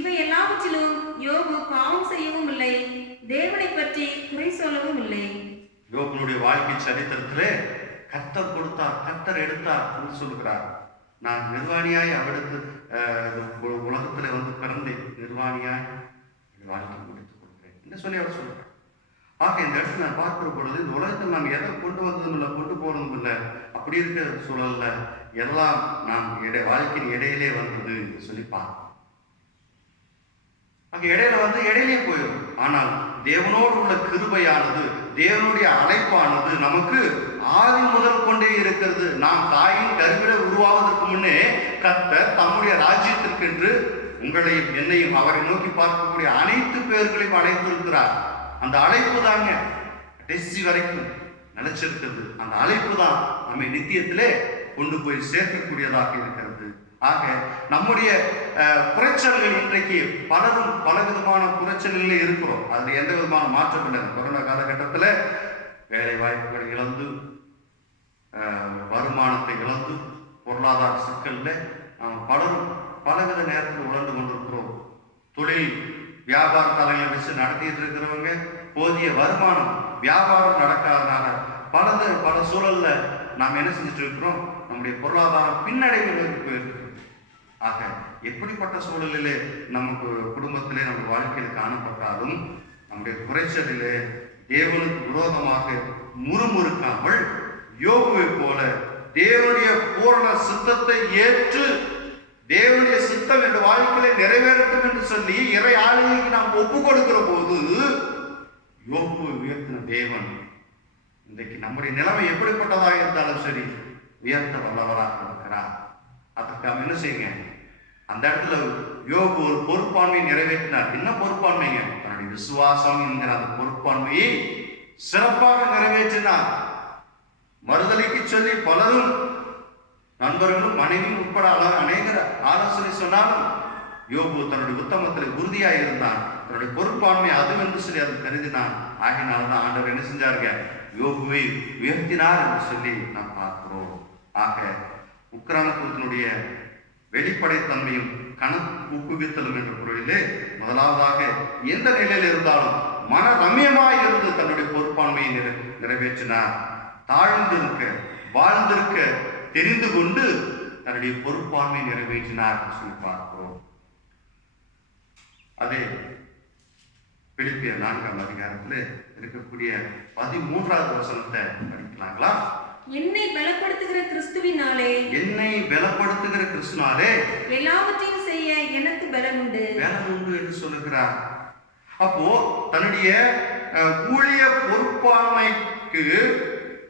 இவை எல்லாவற்றிலும் யோபு பாவம் செய்யவும் இல்லை, தேவனை பற்றி குறை சொல்லவும் இல்லை. யோபுனுடைய வாழ்க்கை சரித்திரத்திலே கர்த்தர் கொடுத்தார், கர்த்தர் எடுத்தார் என்று சொல்லுகிறார். நான் நிர்வாணியாய் அவிடத்து உலகத்துல வந்து பிறந்தேன், நிர்வாணியாய் வாழ்க்கை முடித்துக் கொடுக்கிறேன் என்று சொல்லி அவர் சொல்றார். ஆக இந்த இடத்துல நான் பார்க்கிற பொழுது இந்த உலகத்தில் நாம் எதை கொண்டு வந்ததும் இல்லை, கொண்டு போறதும் இல்லை. அப்படி இருக்கிற சூழல்ல எல்லாம் நாம் வாழ்க்கையின் இடையிலே வந்தது என்று சொல்லி பார்க்கிறோம். அங்க இடையில வந்து இடையிலே போயிடும். ஆனால் தேவனோடு உள்ள கிருபையானது, தேவனுடைய அழைப்பானது நமக்கு ஆதி முதல் கொண்டே இருக்கிறது. நாம் தாயின் கருவில உருவாவதற்கு முன்னே கர்த்தர் தம்முடைய ராஜ்யத்திற்கென்று உங்களையும் என்னையும் அவரை நோக்கி பார்க்கக்கூடிய அனைத்து பேர்களையும் அழைத்திருக்கிறார். அந்த அழைப்பு தாங்க கடைசி வரைக்கும் நிலைச்சிருக்கிறது. அந்த அழைப்பு தான் நம்மை நித்தியத்திலே கொண்டு போய் சேர்க்கக்கூடியதாக இருக்கிறது. ஆக நம்முடைய குறைச்சல்கள் இன்றைக்கு பலரும் பலவிதமான குறைச்சல்களே இருக்கிறோம். அதுல எந்த விதமான மாற்றம் இல்லை. கொரோனா காலகட்டத்தில் வேலை வாய்ப்புகளை இழந்து, வருமானத்தை இழந்து, பொருளாதார சிக்கல்ல பலரும் பலவித நேரத்தில் உணர்ந்து கொண்டிருக்கிறோம். தொழில் வியாபார தலைகளை வச்சு நடத்திட்டு இருக்கிறவங்க போதிய வருமானம் வியாபாரம் நடக்காதனால பல சூழல்ல நாம் என்ன செஞ்சுட்டு இருக்கிறோம், நம்முடைய பொருளாதாரம் பின்னடைவு நோக்கி போயிருக்கு. ஆக எப்படிப்பட்ட சூழலிலே நமக்கு குடும்பத்திலே நம்ம வாழ்க்கையில் காணப்பட்டாலும் நம்முடைய குறைச்சலிலே தேவனுக்கு விரோதமாக முறுமுறுக்காமல் யோபுவை போல தேவனுடைய பூரண சித்தத்தை ஏற்று தேவனுடைய சித்தம் என்ற வாழ்க்கையிலே நிறைவேறட்டும் என்று சொல்லி இறை ஆளுகைக்கு நாம் ஒப்பு கொடுக்கிற போது யோபுவை உயர்த்தின தேவன் இன்றைக்கு நம்முடைய நிலைமை எப்படிப்பட்டதாக இருந்தாலும் சரி உயர்த்த வல்லவராக இருக்கிறார். அதற்கு நாம் என்ன செய்யுங்க, அந்த இடத்துல யோபு ஒரு பொறுப்பாண்மையை நிறைவேற்றினார். என்ன பொறுப்பாண்மைங்க? தன்னுடைய விசுவாசம் என்கிற அந்த பொறுப்பாண்மையை சிறப்பாக நிறைவேற்றினார். மறுதலைக்கு சொல்லி பலரும் நண்பர்களும் மனைவியும் உட்பட அநேகர் ஆலோசனை சொன்னாலும் யோபு தன்னுடைய உத்தமத்தில் உறுதியாக இருந்தான். தன்னுடைய பொறுப்பாண்மை அதுவென்று சொல்லி அதை கருதினான். ஆகினால்தான் ஆண்டவர் என்ன செஞ்சாருங்க, யோபுவை உயர்த்தினார் என்று சொல்லி நாம் பார்க்கிறோம். ஆக உக்ரானத்தினுடைய வெளிப்படைத்தன்மையும் ஊக்குவித்தலும் என்ற பொருளிலே முதலாவதாக எந்த நிலையில் இருந்தாலும் மன ரம்யமாய் இருந்து தன்னுடைய பொறுப்பாண்மையை நிறைவேற்றினார். தாழ்ந்திருக்க வாழ்ந்திருக்க தெரிந்து கொண்டு தன்னுடைய பொறுப்பாண்மையை நிறைவேற்றினார் சொல்லி பார்க்கிறோம். அதே பிலிப்பியர் 4ஆம் அதிகாரத்தில் இருக்கக்கூடிய 13வது வசனத்தை படிக்கலாங்களா? என்னை பலப்படுத்துகிற கிறிஸ்துவினாலே, என்னை பலப்படுத்துகிற கிறிஸ்துவினாலே எல்லாவற்றையும் செய்ய எனக்கு பலன் உண்டு என்று சொல்லுகிறார். அப்போ தன்னுடைய ஊழிய பொறுப்பாண்மைக்கு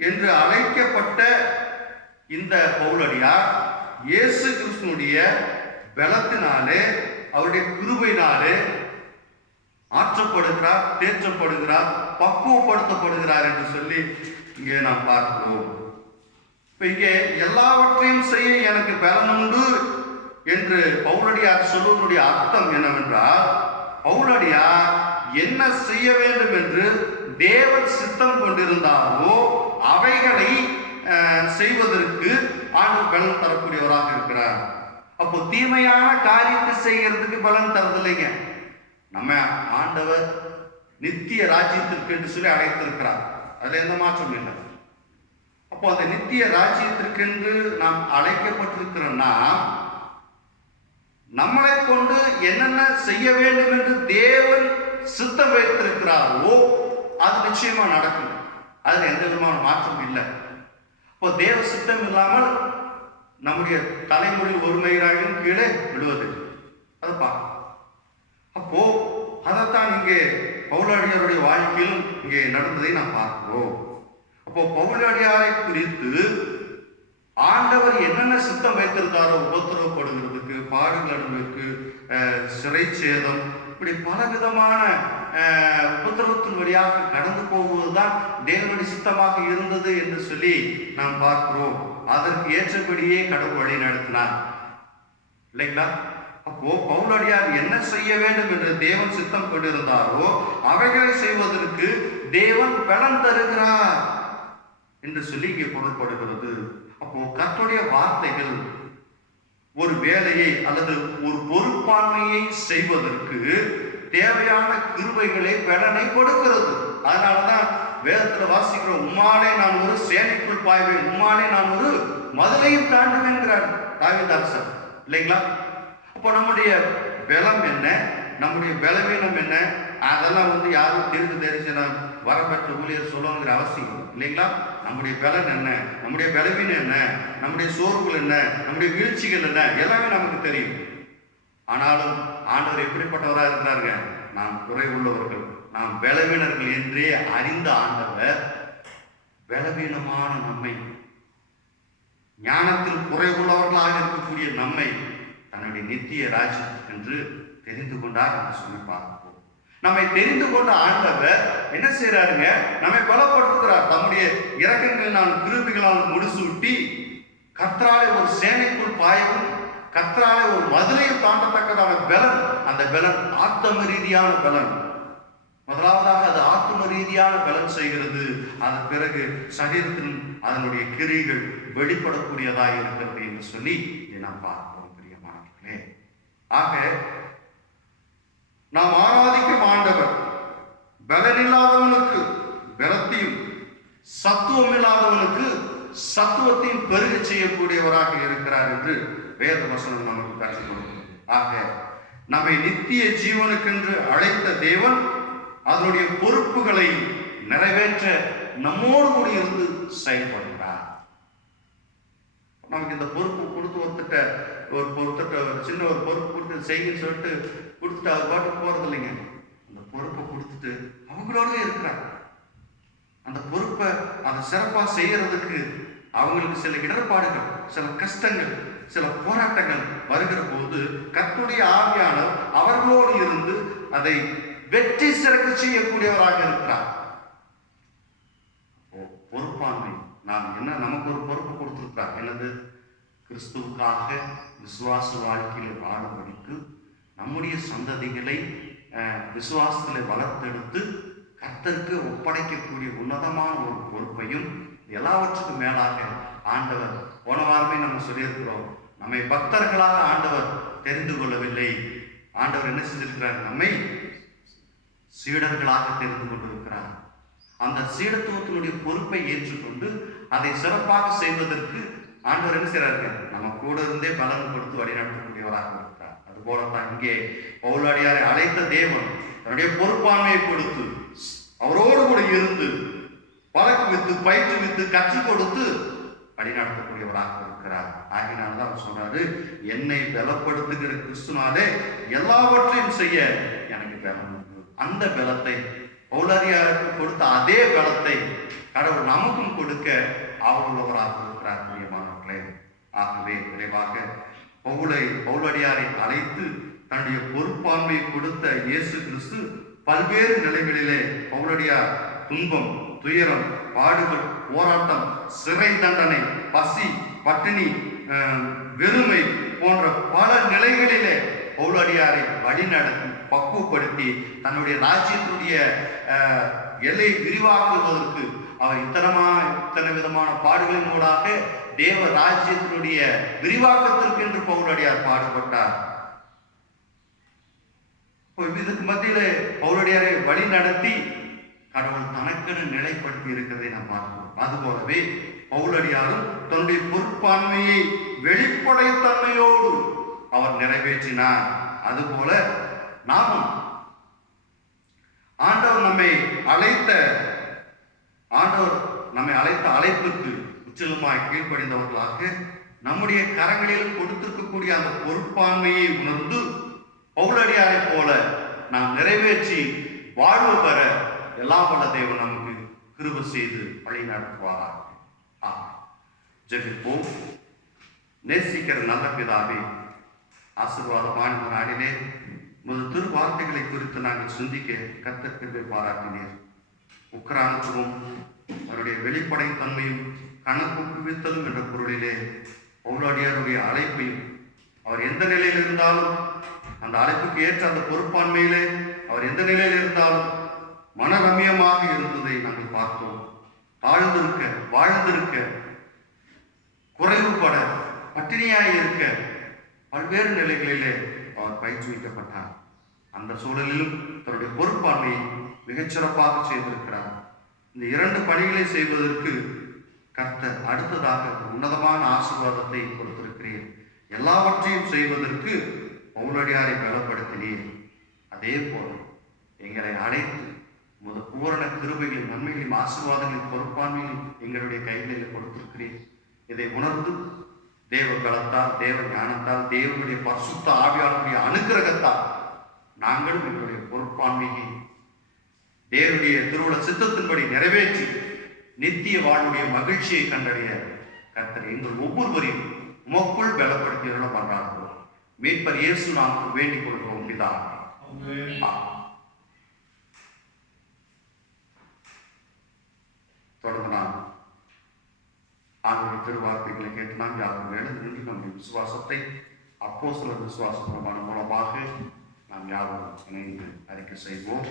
என்று அழைக்கப்பட்ட இந்த பவுலடியார் இயேசு கிறிஸ்துனுடைய பலத்தினாலே அவருடைய கிருபையினாலே ஆற்றப்படுகிறார், தேற்றப்படுகிறார், பக்குவப்படுத்தப்படுகிறார் என்று சொல்லி இங்கே நாம் பார்க்கிறோம். இப்ப இங்கே எல்லாவற்றையும் செய்ய எனக்கு பலன் உண்டு என்று பவுலடியார் சொல்வதனுடைய அர்த்தம் என்னவென்றால், பவுலடியார் என்ன செய்ய வேண்டும் என்று தேவன் சித்தம் கொண்டிருந்தாரோ அவைகளை செய்வதற்கு ஆண்டவர் பலன் தரக்கூடியவராக இருக்கிறார். அப்போ தீமையான காரியத்தை செய்யறதுக்கு பலன் தரதில்லைங்க. நம்ம ஆண்டவர் நித்திய ராஜ்யத்திற்கு என்று சொல்லி அழைத்திருக்கிறார். அதுல எந்த மாற்றம் இல்லை. அப்போ அந்த நித்திய ராஜ்யத்திற்கென்று நாம் அழைக்கப்பட்டிருக்கிறோம்னா நம்மளை கொண்டு என்னென்ன செய்ய வேண்டும் என்று தேவன் சித்தம் வைத்திருக்கிறாரோ அது நிச்சயமா நடக்கும். அதுல எந்த விதமான மாற்றம் இல்லை. இப்போ தேவ சித்தம் இல்லாமல் நம்முடைய தலைமுறை ஒருமையாகவும் கீழே விடுவது அதை பார்க்க. அப்போ அதைத்தான் இங்கே பவுலடியாருடைய வாழ்க்கையிலும் இங்கே நடந்ததை நாம் பார்க்கிறோம். அப்போ பவுலடியாரை குறித்து ஆண்டவர் என்னென்ன சித்தம் வைத்திருந்தாரோ, உபத்திரவப்படுகிறதுக்கு, பாடுகள் அனுபவிக்கு, சிறை சேதம், இப்படி பலவிதமான உபத்திரவத்தின் வழியாக கடந்து போவதுதான் தேவனுடைய சித்தமாக இருந்தது என்று சொல்லி நாம் பார்க்கிறோம். அதற்கு ஏற்றபடியே கடவுள் வழி நடத்தினார் இல்லைங்களா? அப்போ பவுலடியார் என்ன செய்ய வேண்டும் என்று தேவன் சித்தம் கொண்டிருந்தாரோ அவைகளை செய்வதற்கு தேவன் பலன் தருகிறார் என்று சொல்லி இங்கே பொருள்படுகிறது. அப்போ கர்த்தருடைய வார்த்தைகள் ஒரு வேலையை அல்லது ஒரு பொறுப்பாண்மையை செய்வதற்கு தேவையான கிருபைகளை பலனை கொடுக்கிறது. அதனாலதான் வேதத்துல வாசிக்கிறோம், உம்மாலே நான் ஒரு சேனைக்குள் பாய்வேன், உம்மாலே நான் ஒரு மதுரையும் தாண்டுவேன் என்கிறார் தாவீது இல்லைங்களா? அப்போ நம்முடைய பலம் என்ன, நம்முடைய பலவீனம் என்ன, அதெல்லாம் யாரும் தெரிஞ்சு வரப்பெற்ற ஊழியர் சொல்லணுங்கிற அவசியம் இல்லைங்களா? நம்முடைய பலன் என்ன, நம்முடைய பலவீனம் என்ன, நம்முடைய சோர்வுகள் என்ன, நம்முடைய வீழ்ச்சிகள் என்ன, எல்லாமே நமக்கு தெரியும். ஆனாலும் ஆண்டவர் எப்படிப்பட்டவராக இருக்கிறாருங்க? நாம் குறை உள்ளவர்கள், நாம் பலவீனர்கள் என்றே அறிந்த ஆண்டவர் பலவீனமான நம்மை, ஞானத்தில் குறைவுள்ளவர்களாக இருக்கக்கூடிய நம்மை தன்னுடைய நித்திய ராஜ்யம் என்று தெரிந்து கொண்டார் என்று சொல்லி பார்ப்போம். நம்மை தெரிந்து கொண்ட ஆண்டவர் என்ன செய்யறாருங்க? நம்மை பலப்படுத்துகிறார். தம்முடைய இரக்கங்களினால் கிருபைகளால் முடிசூட்டி கர்த்தராலே ஒரு சேனைக்குள் பாயவும் கர்த்தராலே ஒரு மதுரையை தாண்டத்தக்கதான பலன், அந்த பலன் ஆத்ம ரீதியான பலன். முதலாவதாக அது ஆத்ம ரீதியான பலன் செய்கிறது. அதன் பிறகு சரீரத்தில் அதனுடைய கிரிகள் வெளிப்படக்கூடியதாக இருக்கிறது என்று சொல்லி நாம் பார்ப்போம் பிரியமானவர்களே. ஆக நாம் ஆராதிக்கும் ஆண்டவர் பலன் இல்லாதவனுக்கு பலத்தையும் சத்துவம் இல்லாதவனுக்கு சத்துவத்தையும் பெருக செய்யக்கூடியவராக இருக்கிறார் என்று வேத வசனம் நமக்கு கற்றுக் கொடுக்கும். ஆக நம்மை நித்திய ஜீவனுக்கென்று அழைத்த தேவன் அதனுடைய பொறுப்புகளை நிறைவேற்ற நம்மோடு கூட இருந்து செயல்படுகிறார். நமக்கு இந்த பொறுப்பு கொடுத்து ஒருத்தட்ட சின்ன ஒரு பொறுப்பு கொடுத்து செய்யுன்னு சொல்லிட்டு கொடுத்துட்டு அவர் பாட்டுக்கு போறது இல்லைங்க. அந்த பொறுப்பை கொடுத்துட்டு அவங்களோட இருக்கிறாங்க. அந்த பொறுப்பை அதை சிறப்பாக செய்யறதுக்கு அவங்களுக்கு சில இடர்பாடுகள், சில கஷ்டங்கள், சில போராட்டங்கள் வருகிற போது கர்த்தருடைய ஆவியானவர் அவர்களோடு இருந்து அதை வெற்றி சிறக்க செய்யக்கூடியவராக இருக்கிறார். பொறுப்பாண்மை, நாம் என்ன நமக்கு ஒரு பொறுப்பு கொடுத்திருக்கிறார். என்னது? கிறிஸ்துவுக்காக விசுவாச வாழ்க்கையில் வாழும்படிக்கு நம்முடைய சந்ததிகளை விசுவாசத்தில் வளர்த்தெடுத்து கர்த்தருக்கு ஒப்படைக்கக்கூடிய உன்னதமான ஒரு பொறுப்பையும் எல்லாவற்றுக்கும் மேலாக ஆண்டவர், போன வாரமே நம்ம சொல்லியிருக்கிறோம், நம்மை பக்தர்களாக ஆண்டவர் தெரிந்து கொள்ளவில்லை. ஆண்டவர் என்ன செஞ்சிருக்கிறார்? நம்மை சீடர்களாக தெரிந்து கொண்டிருக்கிறார். அந்த சீடத்துவத்தினுடைய பொறுப்பை ஏற்றுக்கொண்டு அதை சிறப்பாக செய்வதற்கு ஆண்டவர் என்ன செய்யறாரு? நம்ம கூட இருந்தே பலன் கொடுத்து வழிநடத்தக்கூடியவராக இருக்கிறார். அதுபோலத்தான் இங்கே பவுலடியாரை அழைத்த தேவன் தன்னுடைய பொறுப்பாண்மையை கொடுத்து அவரோடு கூட இருந்து பழக்குவித்து பயிற்றுவித்து கற்றுக் கொடுத்து வழிநடத்தக்கூடியவராக இருக்கிறார். ஆகினால்தான் அவர் சொன்னாரு, என்னை பலப்படுத்துகிற கிறிஸ்துனாலே எல்லாவற்றையும் செய்ய எனக்கு பலம். அந்த பலத்தை பவுலடியாருக்கு கொடுத்த அதே பலத்தை கடவுள் நமக்கும் கொடுக்க ஆவலுள்ளவராக இருக்கிறார் பிரியமானவர்களே. ஆகவே விரைவாக பவுலடியாரை அழைத்து தன்னுடைய பொறுப்பாண்மையை கொடுத்த இயேசு கிறிஸ்து பல்வேறு நிலைகளிலே பவுலடியார் துன்பம், துயரம், பாடுகள், போராட்டம், சிறை தண்டனை, பசி, பட்டினி, வெறுமை போன்ற பல நிலைகளிலே பவுலடியாரை வழிநடத்தி பக்குவப்படுத்தி தன்னுடைய ராஜ்யத்தினுடைய எல்லை விரிவாக்குவதற்கு அவர் இத்தனை விதமான பாடுகளின் மூலமாக தேவ ராஜ்யத்தினுடைய விரிவாக்கத்திற்கு என்று பவுலடியார் பாடுபட்டார். இதுக்கு மத்தியில பவுலடியாரை வழி நடத்தி கடவுள் தனக்கென நிலைப்படுத்தி இருக்கிறதை நாம் பார்க்கிறோம். அதுபோலவே பவுலடியாரும் தன்னுடைய பொறுப்பாண்மையை வெளிப்படைத்தன்மையோடு அவர் நிறைவேற்றினார். அதுபோல நாமும் ஆண்டவர் நம்மை அழைத்த அழைப்புக்கு முற்றிலுமாய் கீழ்ப்படிந்தவர்களாக நம்முடைய கரங்களில் கொடுத்திருக்கக்கூடிய அந்த பொறுப்பாண்மையை உணர்ந்து பவுலடியாரை போல நாம் நிறைவேற்றி வாழ்வு பெற எல்லாம் வல்ல தேவன் நமக்கு கிருபை செய்து வழி நடத்துவாராக. ஜெபிப்போம். நேசிக்கிற நல்ல பிதாவே, ஆசீர்வாதமான நாடிலே முதல் திருவார்த்தைகளை குறித்து நாங்கள் சிந்திக்க கர்த்தருக்கு பாராட்டினீர். உக்ரானுத்துவம், அவருடைய வெளிப்படைத்தன்மையும் கணக்கு குவித்தலும் என்ற பொருளிலே பவுலடியாருடைய அழைப்பையும் அவர் எந்த நிலையில் இருந்தாலும், அந்த அழைப்புக்கு ஏற்ற அந்த பொறுப்பாண்மையிலே அவர் எந்த நிலையில் இருந்தாலும் மனரம்யமாக இருந்ததை நாங்கள் பார்த்தோம். வாழ்ந்திருக்க, குறைவுபட, பட்டினியாய் இருக்க பல்வேறு நிலைகளிலே அவர் பயிற்றுவிக்கப்பட்டார். அந்த சூழலிலும் தன்னுடைய பொறுப்பாண்மையை மிகச்சிறப்பாக செய்திருக்கிறார். இந்த 2 பணிகளை செய்வதற்கு கர்த்தர் அடுத்ததாக உன்னதமான ஆசீர்வாதத்தை கொடுத்திருக்கிறீர். எல்லாவற்றையும் செய்வதற்கு பவுலடியாரை பலப்படுத்தினீர். அதே போல எங்களை அழைத்து பூரண கிருபைகளின் நன்மைகளின் ஆசீர்வாதங்களின் பொறுப்பாண்மையும் எங்களுடைய கைகளில் கொடுத்திருக்கிறீர். இதை உணர்ந்து தேவ பலத்தால், தேவ ஞானத்தால், தேவனுடைய பரிசுத்த ஆவியாளருடைய அனுக்கிரகத்தால் நாங்களும் எங்களுடைய பொறுப்பாண்மையை தேவனுடைய திருவுள சித்தத்தின்படி நிறைவேற்றி நித்திய வாழ்வுடைய மகிழ்ச்சியை கண்டறிய கர்த்தர் எங்கள் ஒவ்வொருவரையும் உமக்குள் பலப்படுத்தியவர்கள பண்றார்கள். மீட்பர் இயேசு நாமத்தில் வேண்டிக் கொள்கிறோம் பிதாவே. தொடர்ந்து நாம் ஆண்டவருடைய திருவார்த்தைகளை கேட்டு நாம் யாரும் எழுந்து நின்று நம்முடைய விசுவாசத்தை அப்போஸ்தலர் விசுவாச பிரமாணம் மூலமாக நாம் யாரும் இணைந்து அறிக்கை செய்வோம்.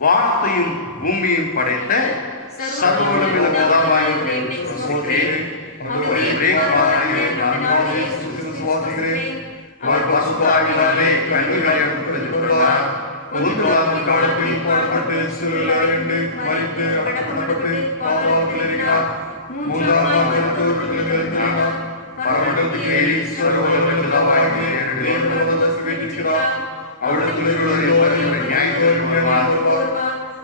வானத்தையும் பூமியையும் படைத்த சர்வவல்லமையுள்ள பிதாவாகிய அவர் பரிசுத்தாவியினாலே கன்னிகையாய் பிறந்தார். முதலாம் காலத்தில் பாடுபட்டு சிலுவையிலிருந்து மரித்து அடக்கப்பட்டு பாதாளத்தில் இருக்கிறார். மூன்றாம் எழுந்தினார். பரமண்டலத்துக்கு ஏறி சர்வவல்லமையுள்ள பிதாவாகிய தேவனிடத்தில் வீற்றிருக்கிறார். அவரிடத்தில் நியாயத்தீர்ப்பு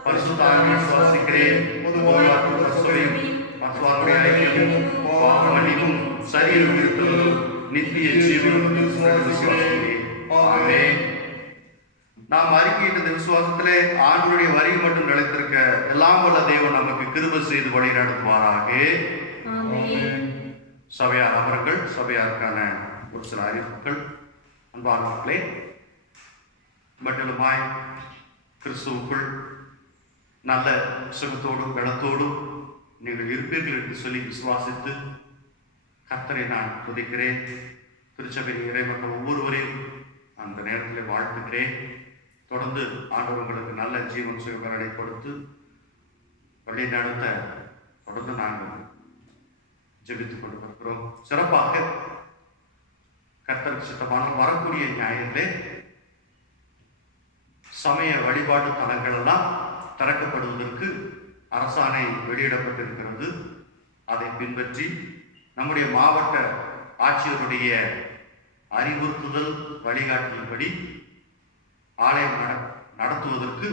பரிசுத்தாவியை விசுவாசிக்கிறேன். பொதுவாக மற்றவர்களுடைய ஐக்கியமும் பாவ மன்னிப்பும் சரீரம் இருத்தலும் நித்திய ஜீவனும் விசுவாசிக்கிறேன். ஆமென். நாம் அறிக்கையிட்ட விசுவாசத்திலே ஆண்டவருடைய வரியை மட்டும் நிலைத்திருக்க எல்லாம் வல்ல தேவன் நமக்கு கிருபை செய்து வழி நடத்துவாராக. சபையார் அமரங்கள், சபையாருக்கான ஒரு சில அறிவிப்புகள். அன்பானவர்களே, மட்டுமாய் கிறிஸ்துவுக்குள் நல்ல சுகத்தோடும் பலத்தோடும் நீங்கள் இருப்பீர்கள் என்று சொல்லி விசுவாசித்து கர்த்தரை நான் துதிக்கிறேன். திருச்சபையின் இறைமக்கள் ஒவ்வொருவரையும் அந்த நேரத்தில் வாழ்த்துக்கிறேன். தொடர்ந்து ஆண்டவர் உங்களுக்கு நல்ல ஜீவன் சுகங்களை கொடுத்து வழி நடத்த தொடர்ந்து நாங்கள் ஜெபித்துக் கொண்டிருக்கிறோம். சிறப்பாக கர்த்தருக்கு சித்தமான வரக்கூடிய ஞாயிறிலே சமய வழிபாட்டு தலங்கள் எல்லாம் திறக்கப்படுவதற்கு அரசாணை வெளியிடப்பட்டிருக்கிறது. அதை பின்பற்றி நம்முடைய மாவட்ட ஆட்சியருடைய அறிவுறுத்துதல் வழிகாட்டின்படி ஆலயம் நடத்துவதற்கு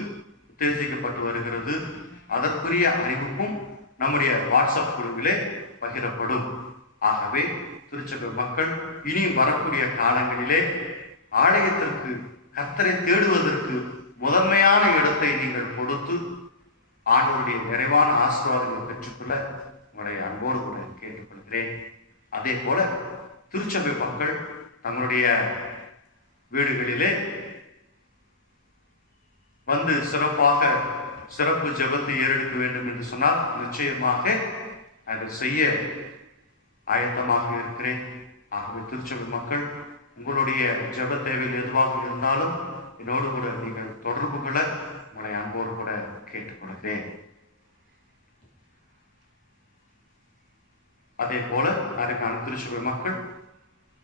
உத்தேசிக்கப்பட்டு வருகிறது. அதற்குரிய அறிவிப்பும் நம்முடைய வாட்ஸ்அப் குழுவிலே பகிரப்படும். ஆகவே திருச்சபை மக்கள் இனியும் வரக்கூடிய காலங்களிலே ஆலயத்திற்கு கர்த்தரை தேடுவதற்கு முதன்மையான இடத்தை நீங்கள் கொடுத்து ஆண்டவருடைய நிறைவான ஆசீர்வாதங்களை பெற்றுக்கொள்ள உங்களை அன்போடு கூட கேட்டுக்கொள்கிறேன். அதே போல திருச்சபை மக்கள் தங்களுடைய வீடுகளிலே வந்து சிறப்பு ஜெபத்தை ஏறெடுக்க வேண்டும் என்று சொன்னால் நிச்சயமாக அதை செய்ய ஆயத்தமாக இருக்கிறேன். ஆகவே திருச்சபை மக்கள் உங்களுடைய ஜெப தேவையில் எதுவாக இருந்தாலும் என்னோடு கூட நீங்கள் தொடர்பு கொள்ள உங்களை அன்போடு கூட கேட்டுக்கொள்கிறேன். அதே போல அதற்கான திருச்சபை மக்கள்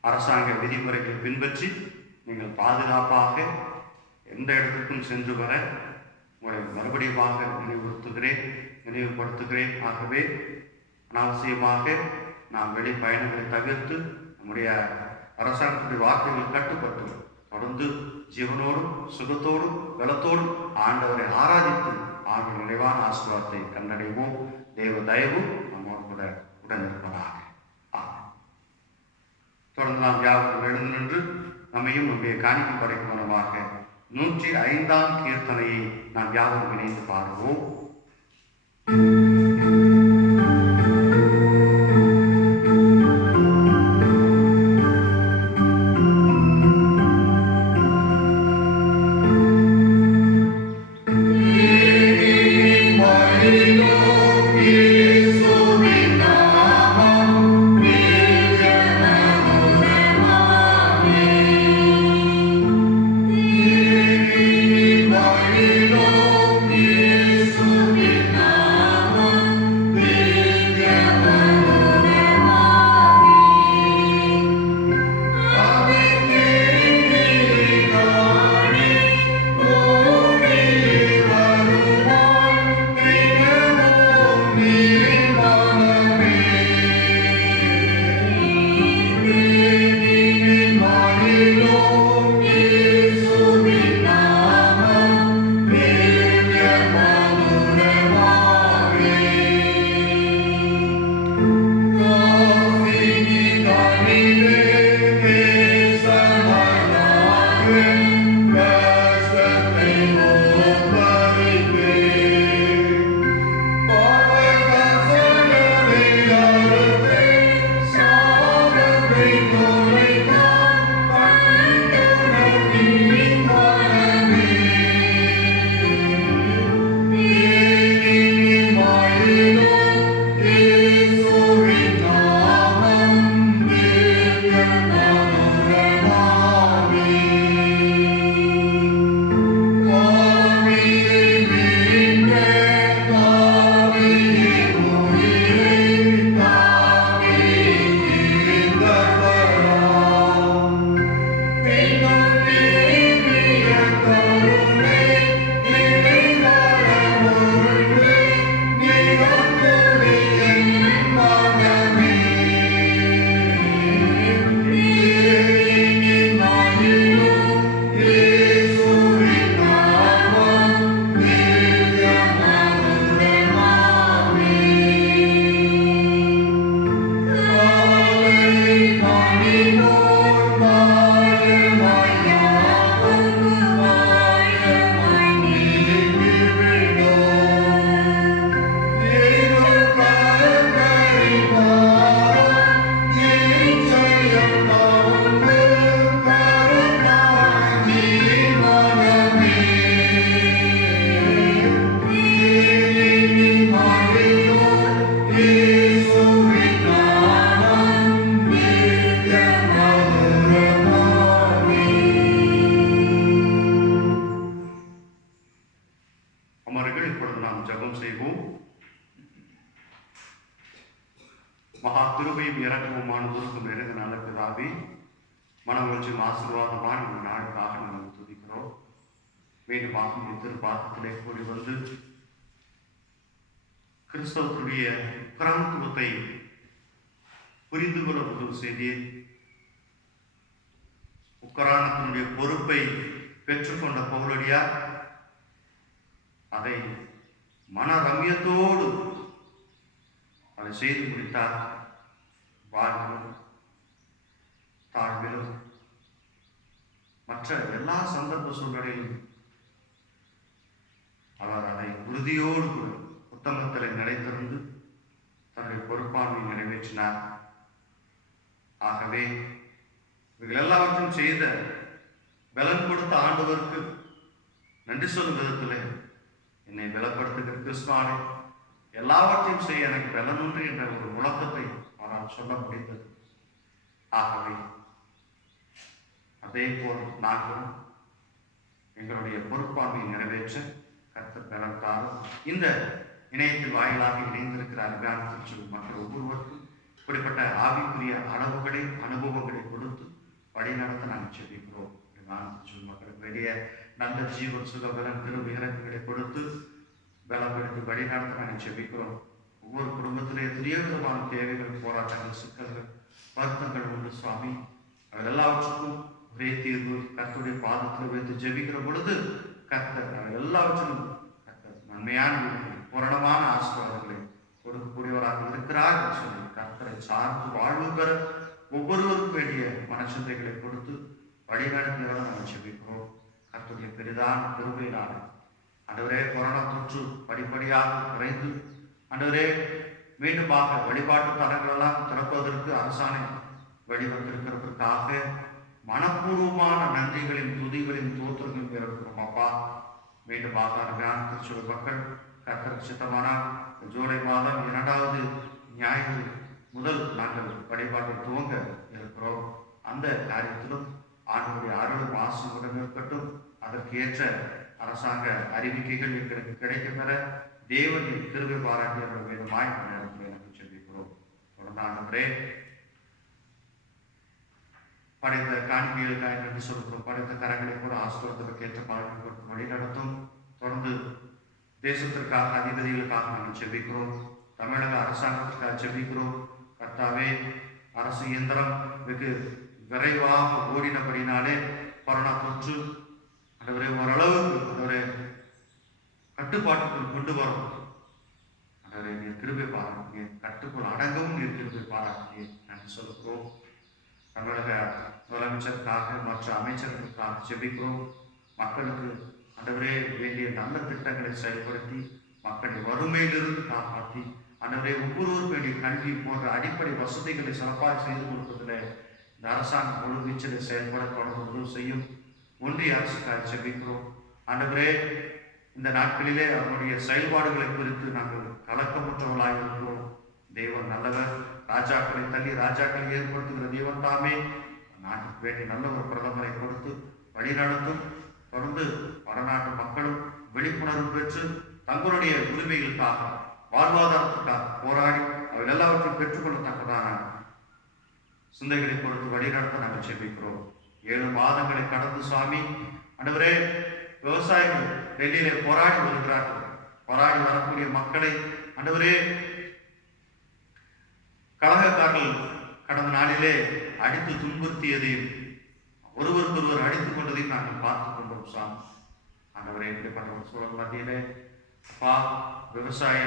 அரசாங்க விதிமுறைகளை பின்பற்றி நீங்கள் பாதுகாப்பாக எந்த இடத்துக்கும் சென்று வர உங்களை மறுபடியுமாக நினைவுபடுத்துகிறேன். ஆகவே அனாவசியமாக நாம் வெளி பயணங்களை தவிர்த்து நம்முடைய அரசாங்கத்துடைய வார்த்தைகள் கட்டுப்பட்டு தொடர்ந்து ஜீவனோடும் சுகத்தோடும் பலத்தோடும் ஆண்டவரை ஆராதித்து ஆண்டவர் நிறைவான ஆசீர்வாதத்தை கண்டடைவோம். தேவ தயவும் நம்மோடு கூட உடனிருப்பதாக. தொடர்ந்து நாம் யாரும் எழுந்து நின்று நம்மையும் நம்முடைய காணிக்கை படைப்பவனமாக 105ஆம் கீர்த்தனையை நாம் யாரும் இணைந்து பாடுவோம். Yeah. மகா கிருபையும் இரக்கமுமான துருக்கும் நிறைந்த நல்ல பிதாவே, மனமொழியும் ஆசீர்வாதமான இந்த நாளுக்காக நாங்கள் துதிக்கிறோம். மீண்டுமாக திருப்பாதத்திலே கூடி வந்து கிறிஸ்தவத்துடைய பிராந்துவத்தை புரிந்து கொள்ள உதவு செய்தீர். உக்கரானத்தினுடைய பொறுப்பை பெற்றுக்கொண்ட பவுலடியார் அதை மன ரம்யத்தோடு அதை செய்து முடித்தார். வாழ்விலும் தாழ்விலும் மற்ற எல்லா சந்தர்ப்ப சூழ்நிலையிலும் அவர் அதை உறுதியோடு கூட உத்தமத்தில் நிலைத்திருந்து தன்னுடைய பொறுப்பாண்மை நிறைவேற்றினார். ஆகவே இவைகள் எல்லாவற்றையும் செய்த பலன் கொடுத்த ஆண்டவருக்கு நன்றி சொல்லும் விதத்தில் என்னை பலப்படுத்துகிற கிறிஸ்துவானே, எல்லாவற்றையும் செய்ய எனக்கு பலனுண்டு என்ற ஒரு முழக்கத்தை அவரால் சொல்ல முடிந்தது. ஆகவே அதே போல் நாங்களும் எங்களுடைய பொறுப்பாண்மையை நிறைவேற்ற கர்த்தர் பலன் தாரும். இந்த இணையத்தின் வாயிலாக இணைந்திருக்கிற அருமையான திருச்சபை மக்கள் ஒவ்வொருவருக்கும் இப்படிப்பட்ட ஆவிக்குரிய அளவுகளை அனுபவங்களை கொடுத்து வழிநடத்த நாங்கள் செல்கிறோம். திருச்சபை மக்களுக்கு வெளியே நல்ல ஜீவன் சுகபலன் திருவிகரங்களை கொடுத்து பலப்படுத்தி வழிநடத்த நாங்கள் செபிக்கிறோம். ஒவ்வொரு குடும்பத்திலே எத்தனையோ விதமான தேவைகள், போராட்டங்கள், சிக்கல்கள், வருத்தங்கள் உண்டு சுவாமி. அது எல்லாவற்றுக்கும் ஒரே தீர்வு கர்த்தருடைய பாதத்தில் வைத்து ஜெபிக்கிற பொழுது கர்த்தர் எல்லாவற்றிலும் கர்த்தர் நன்மையான பூரணமான ஆசீர்வாதங்களை கொடுக்கக்கூடியவராக இருக்கிறார் என்று சொல்லி கர்த்தரை சார்ந்து வாழ்வு பெற ஒவ்வொருவருக்கும் வேண்டிய மனச்சிந்தைகளை கொடுத்து வழிநடத்தியவரை நாங்கள் செபிக்கிறோம். கர்த்தருடைய பெரிதான கிருபையினால ஆண்டவரே, கொரோனா தொற்று படிப்படியாக குறைந்து ஆண்டவரே மீண்டுமாக வழிபாட்டு தலங்களெல்லாம் திறப்பதற்கு அரசாணை வெளிவந்திருக்கிறதுக்காக மனப்பூர்வமான நன்றிகளின் துதிகளின் தோற்றங்களும் இருக்கிறோம். அப்பா, மீண்டுமாக அருமையான திருச்சபை மக்கள் கர்த்தர் சித்தமானால் ஜூலை மாதம் 2வது ஞாயிறு முதல் நாங்கள் வழிபாட்டை துவங்க இருக்கிறோம். அந்த காரியத்திலும் ஆண்டவருடைய அருளும் ஆசீர்வாதம் இருக்கட்டும். அதற்கு ஏற்ற அரசாங்க அறிவிக்கைகள் எங்களுக்கு கிடைக்கப்பெற தேவனின் கிருபை பாராட்டி அவர்கள் வேண்டுமாய் நேரத்தில் எனக்கு செல்கிறோம். தொடர்ந்து ஆண்டவரே, படைத்த காணிக்கைகளுக்காக நன்றி சொல்கிறோம். படைத்த கரங்களை கூட ஆசீர்வாதத்திற்கு ஏற்ற பாடல்கள் கொடுத்து வழி நடத்தும். தொடர்ந்து தேசத்திற்காக அதிபதிகளுக்காக நாங்கள் செபிக்கிறோம். தமிழக அரசாங்கத்திற்காக செபிக்கிறோம். கர்த்தாவே, அரசு இயந்திரம் வெகு விரைவாக ஓடினபடினாலே கொரோனா தொற்று ஆண்டவரே ஓரளவுக்கு ஆண்டவரே கட்டுப்பாட்டுக்குள் கொண்டு வரும். ஆண்டவரே நீர் கிருபை பாராட்டுங்க, கட்டுக்குள் அடங்கவும் நீர் கிருபை பாராட்டுங்க. நான் சொல்லுகிறோம். தமிழக முதலமைச்சருக்காக மற்ற அமைச்சர்களுக்காக ஜெபிக்கிறோம். மக்களுக்கு ஆண்டவரே வேண்டிய நல்ல திட்டங்களை செயல்படுத்தி மக்களை வறுமையிலிருந்து காப்பாற்றி ஆண்டவரே ஒவ்வொருவரும் வேண்டிய கல்வி போன்ற அடிப்படை வசதிகளை சிறப்பாக செய்து கொடுப்பதில் இந்த அரசாங்கம் முழு வீச்சில் செயல்பட தொடர்ந்து செய்யும். ஒன்றிய அரசுக்காக ஜெபிக்கிறோம். ஆண்டவரே இந்த நாட்களிலே அவருடைய செயல்பாடுகளை குறித்து நாங்கள் கலக்கமுற்றவர்களாக இருக்கிறோம். தெய்வம் நல்லவர். ராஜாக்களை தள்ளி ராஜாக்களை ஏற்படுத்துகிற தெய்வம் தாமே நாட்டுக்கு வேண்டிய நல்ல ஒரு பிரதமரை கொடுத்து வழிநடத்தும். தொடர்ந்து வடநாட்டு மக்களும் விழிப்புணர்வு பெற்று தங்களுடைய உரிமைகளுக்காக வாழ்வாதாரத்துக்காக போராடி அவர்கள் எல்லாவற்றையும் பெற்றுக்கொள்ளத்தக்கதான சிந்தைகளை கொடுத்து வழிநடத்த நாங்கள் ஜெபிக்கிறோம். 7 மாதங்களை கடந்து சுவாமி ஆண்டவரே விவசாயிகள் டெல்லியிலே போராடி வருகிறார்கள். போராடி வரக்கூடிய மக்களை ஆண்டவரே கழகக்காரர்கள் கடந்த நாளிலே அடித்து துன்புறுத்தியதையும் ஒருவருக்கொருவர் அடித்துக் கொண்டதையும் நாங்கள் பார்த்துக் கொண்டோம் சாமி. ஆண்டவரே இப்படிப்பட்ட ஒரு சூழல் மத்தியிலே விவசாய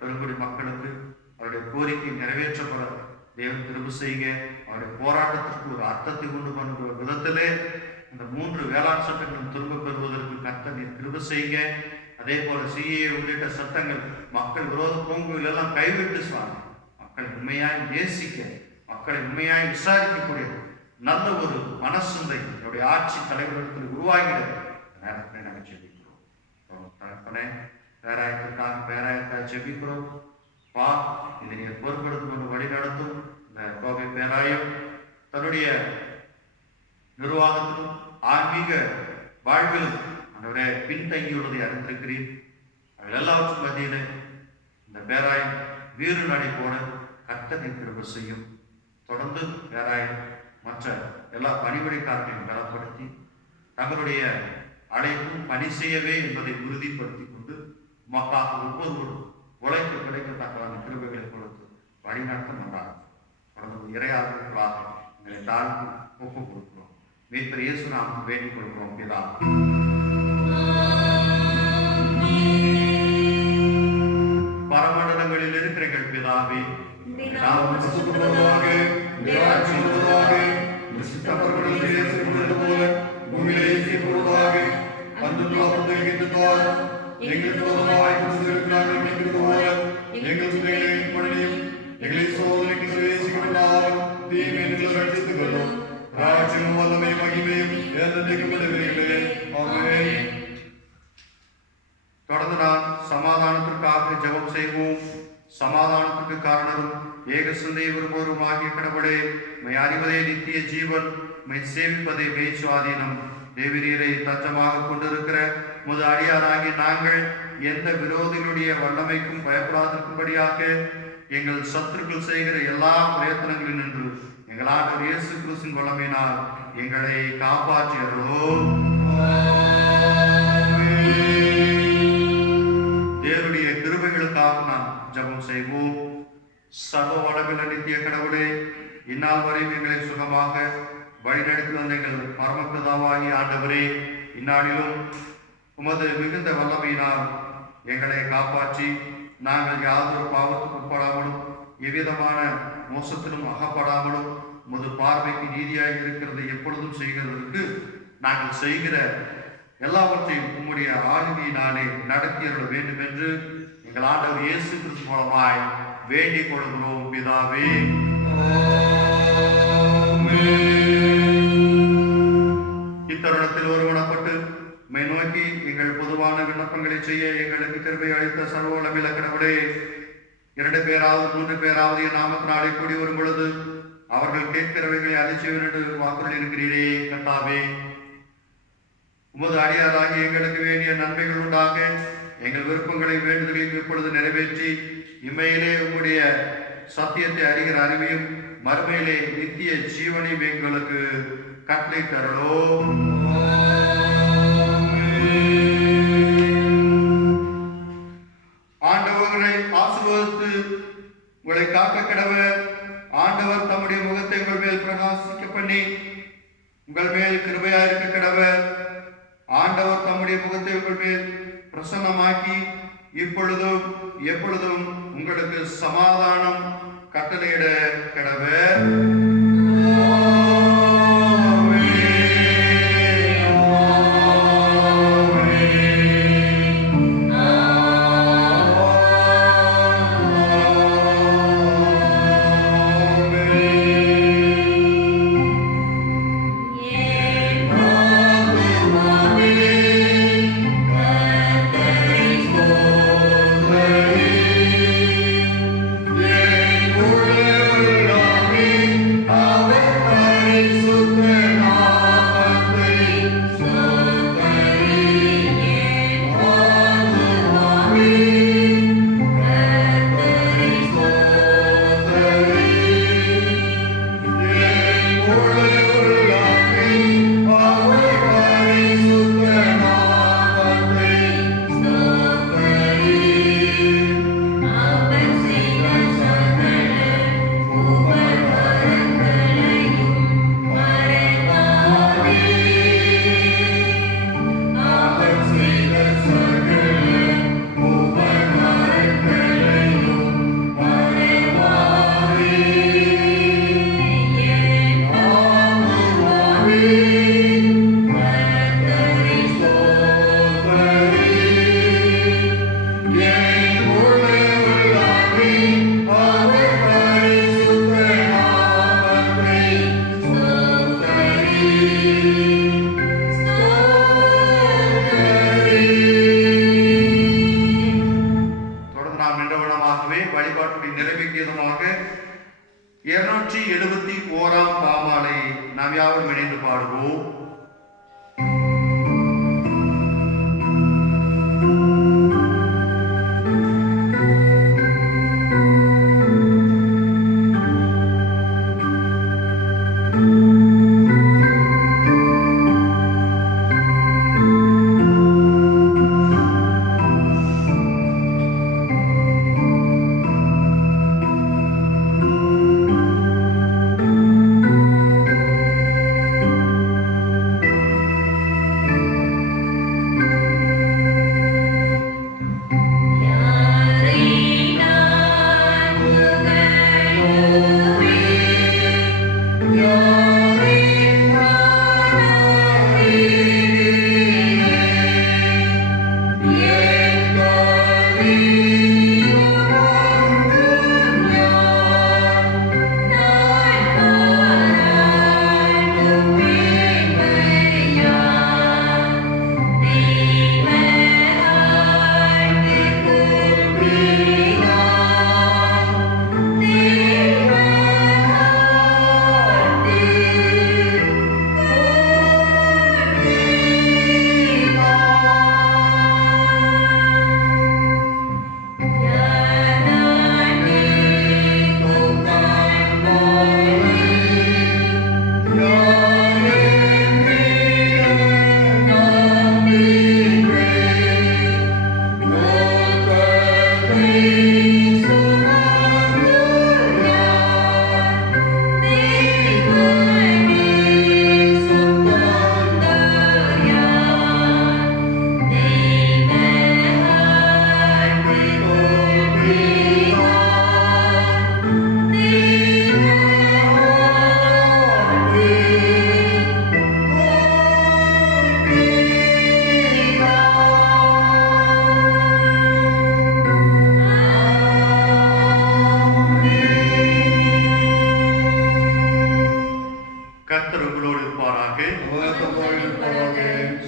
பெருங்குடி மக்களுக்கு அவருடைய கோரிக்கை நிறைவேற்றப்பட தேவன் திரும்ப செய்யுங்க. அவருடைய போராட்டத்திற்கு ஒரு அர்த்தத்தை கொண்டு பண்ணுற விதத்திலே இந்த 3 வேளாண் சட்டங்களும் திரும்ப பெறுவதற்கு கர்த்தர் நீர் கிருபை செய்யுங்க. அதே போல சிஏ உள்ளிட்ட சட்டங்கள் மக்கள் விரோத போங்குகள் எல்லாம் கைவிட்டு சுவாமி மக்கள் உண்மையாய் நேசிக்க, மக்களை உண்மையாய் விசாரிக்கக்கூடிய நல்ல ஒரு மனசுந்தை என்னுடைய ஆட்சி தலைவர்களுக்கு உருவாகிட நேரத்தை நாங்கள் ஜெபிக்கிறோம். தகப்பனே பேராயத்திற்காக ஜெபிக்கிறோம். இதை நீர் பொறுப்படுத்திக் கொண்டு வழி நடத்தும். இந்த கோவை பேராயம் தன்னுடைய நிர்வாகத்திலும் ஆன்மீக வாழ்விலும் அவருடைய பின்தங்கியுள்ளதை அறிந்திருக்கிறீர். அவர்கள் எல்லாவற்றும் மத்தியிலே இந்த பேராயம் வீறு நடை போட கர்த்தர் கிருபை செய்யும். தொடர்ந்து பேராயம் மற்ற எல்லா பணிபுரிக்காரர்களையும் பலப்படுத்தி தங்களுடைய அழைப்பும் பணி செய்யவே என்பதை உறுதிப்படுத்திக் கொண்டு மக்களாக ஒவ்வொருவரும் உழைக்க கிடைக்கத்தக்கதான கிருபைகளை கொடுத்து வழிநடத்த நன்றாக தொடர்ந்து இறையாளர்களாக எங்களை தாழ்த்தி ஒப்புக் கொடுக்கிறோம். மீட்பர் இயேசு நாம் வேண்டிக் கொள்கிறோம் பிதா. பரமண்டலங்களில் இருக்கிற எங்கள் பிதாவே, எங்களை சோதனைக்கு பிரவேசிக்கப்பட்டாலும் தீமையிலிருந்து ரட்சித்துக் கொள்ளும். ராஜ்யமும் வல்லமையும் மகிமையும் என்றென்றைக்கும் உடையவைகளே. ஆமென். தொடர்ந்து நாம் சமாதானத்திற்காக ஜெபம் செய்வோம். சமாதானத்துக்கு காரணரும் ஏக சிந்தை விரும்புவரும் ஆகிய கடவுளே, மை அறிவதே நித்திய ஜீவன், மை சேவிப்பதே மெய் சுவாதீனம். தேவரீரை தஞ்சமாக கொண்டிருக்கிற முது அடியாராகி நாங்கள் எந்த விரோதிகளுடைய வல்லமைக்கும் பயப்படாதிருக்கும்படியாக எங்கள் சத்துருக்கள் செய்கிற எல்லா பிரயத்தனங்களில் நின்று எங்கள் ஆண்டவர் இயேசு கிறிஸ்துவின் வல்லமையினால் எங்களை காப்பாற்றியறோம். தேவனுடைய கிருபைகளுக்காக நாம் ஜெபம் செய்வோம். சர்வ வளமில்ல நித்திய கடவுளே, இந்நாள் வரை எங்களை சுகமாக வழிநடத்தி வந்த எங்கள் பரமபிதாவாகிய ஆண்டவரே, இந்நாளிலும் உமது மிகுந்த வல்லமையினால் எங்களை காப்பாற்றி நாங்கள் யாதொரு பாவத்துக்கு உட்படாமலும் எவ்விதமான மோசத்திலும் அகப்படாமலும் உமது பார்வைக்கு நீதியாக இருக்கிறது எப்பொழுதும் செய்கிறதற்கு நாங்கள் செய்கிற எல்லாவற்றையும் உம்முடைய ஆளுமையினாலே நடத்தியருள வேண்டும் என்று எங்கள் ஆண்டவர் இயேசு கிறிஸ்து மூலமாய் வேண்டிக் கொள்கிறோம் பிதாவே. இத்தருணத்தில் ஒருமனப்பட்டு மை நோக்கி எங்கள் பொதுவான விண்ணப்பங்களை செய்ய எங்களுக்கு கிருபை அளித்த சர்வ வல்லமையுள்ள கடவுளே, 2 பேராவது 3 பேராவது என் நாமத்தினாலே கூடி வரும் பொழுது அவர்கள் கேட்கிறவைகளை அதிர்ச்சியவன் என்று வாக்குறுதி இருக்கிறீரே. கர்த்தாவே, உமது அடியாராகி எங்களுக்கு வேண்டிய நன்மைகள் உண்டாக எங்கள் விருப்பங்களை வேண்டுதலையும் இப்பொழுது நிறைவேற்றி இம்மையிலே உம்முடைய சத்தியத்தை அறிகிற அறிவையும் மறுமையிலே நித்திய ஜீவனையும் எங்களுக்கு கட்டளை தரலோம். ஆண்டவர்களை ஆசீர்வதித்து உங்களை காக்க கடவர். ஆண்டவர் தம்முடைய முகத்தை உங்கள் மேல் பிரகாசிக்க பண்ணி கிருபையாயிருக்க கடவர். ஆண்டவர் தம்முடைய முகத்தை உங்கள் மேல் பிரசன்னமாக்கி இப்பொழுதும் எப்பொழுதும் உங்களுக்கு சமாதானம் கட்டளையிட கடவர். வழிபாட்டுடைய நிறைவுக்கு ஏதுமாக 271 பாமாலை நாம் யாவரும் இணைந்து பாடுவோம்.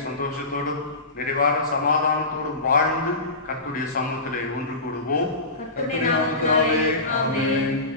சந்தோஷத்தோடும் நிறைவான சமாதானத்தோடும் வாழ்ந்து கர்த்தருடைய சமூகத்திலே ஒன்று கூடுவோம். கர்த்தருடைய நாமத்தினாலே ஆமென்.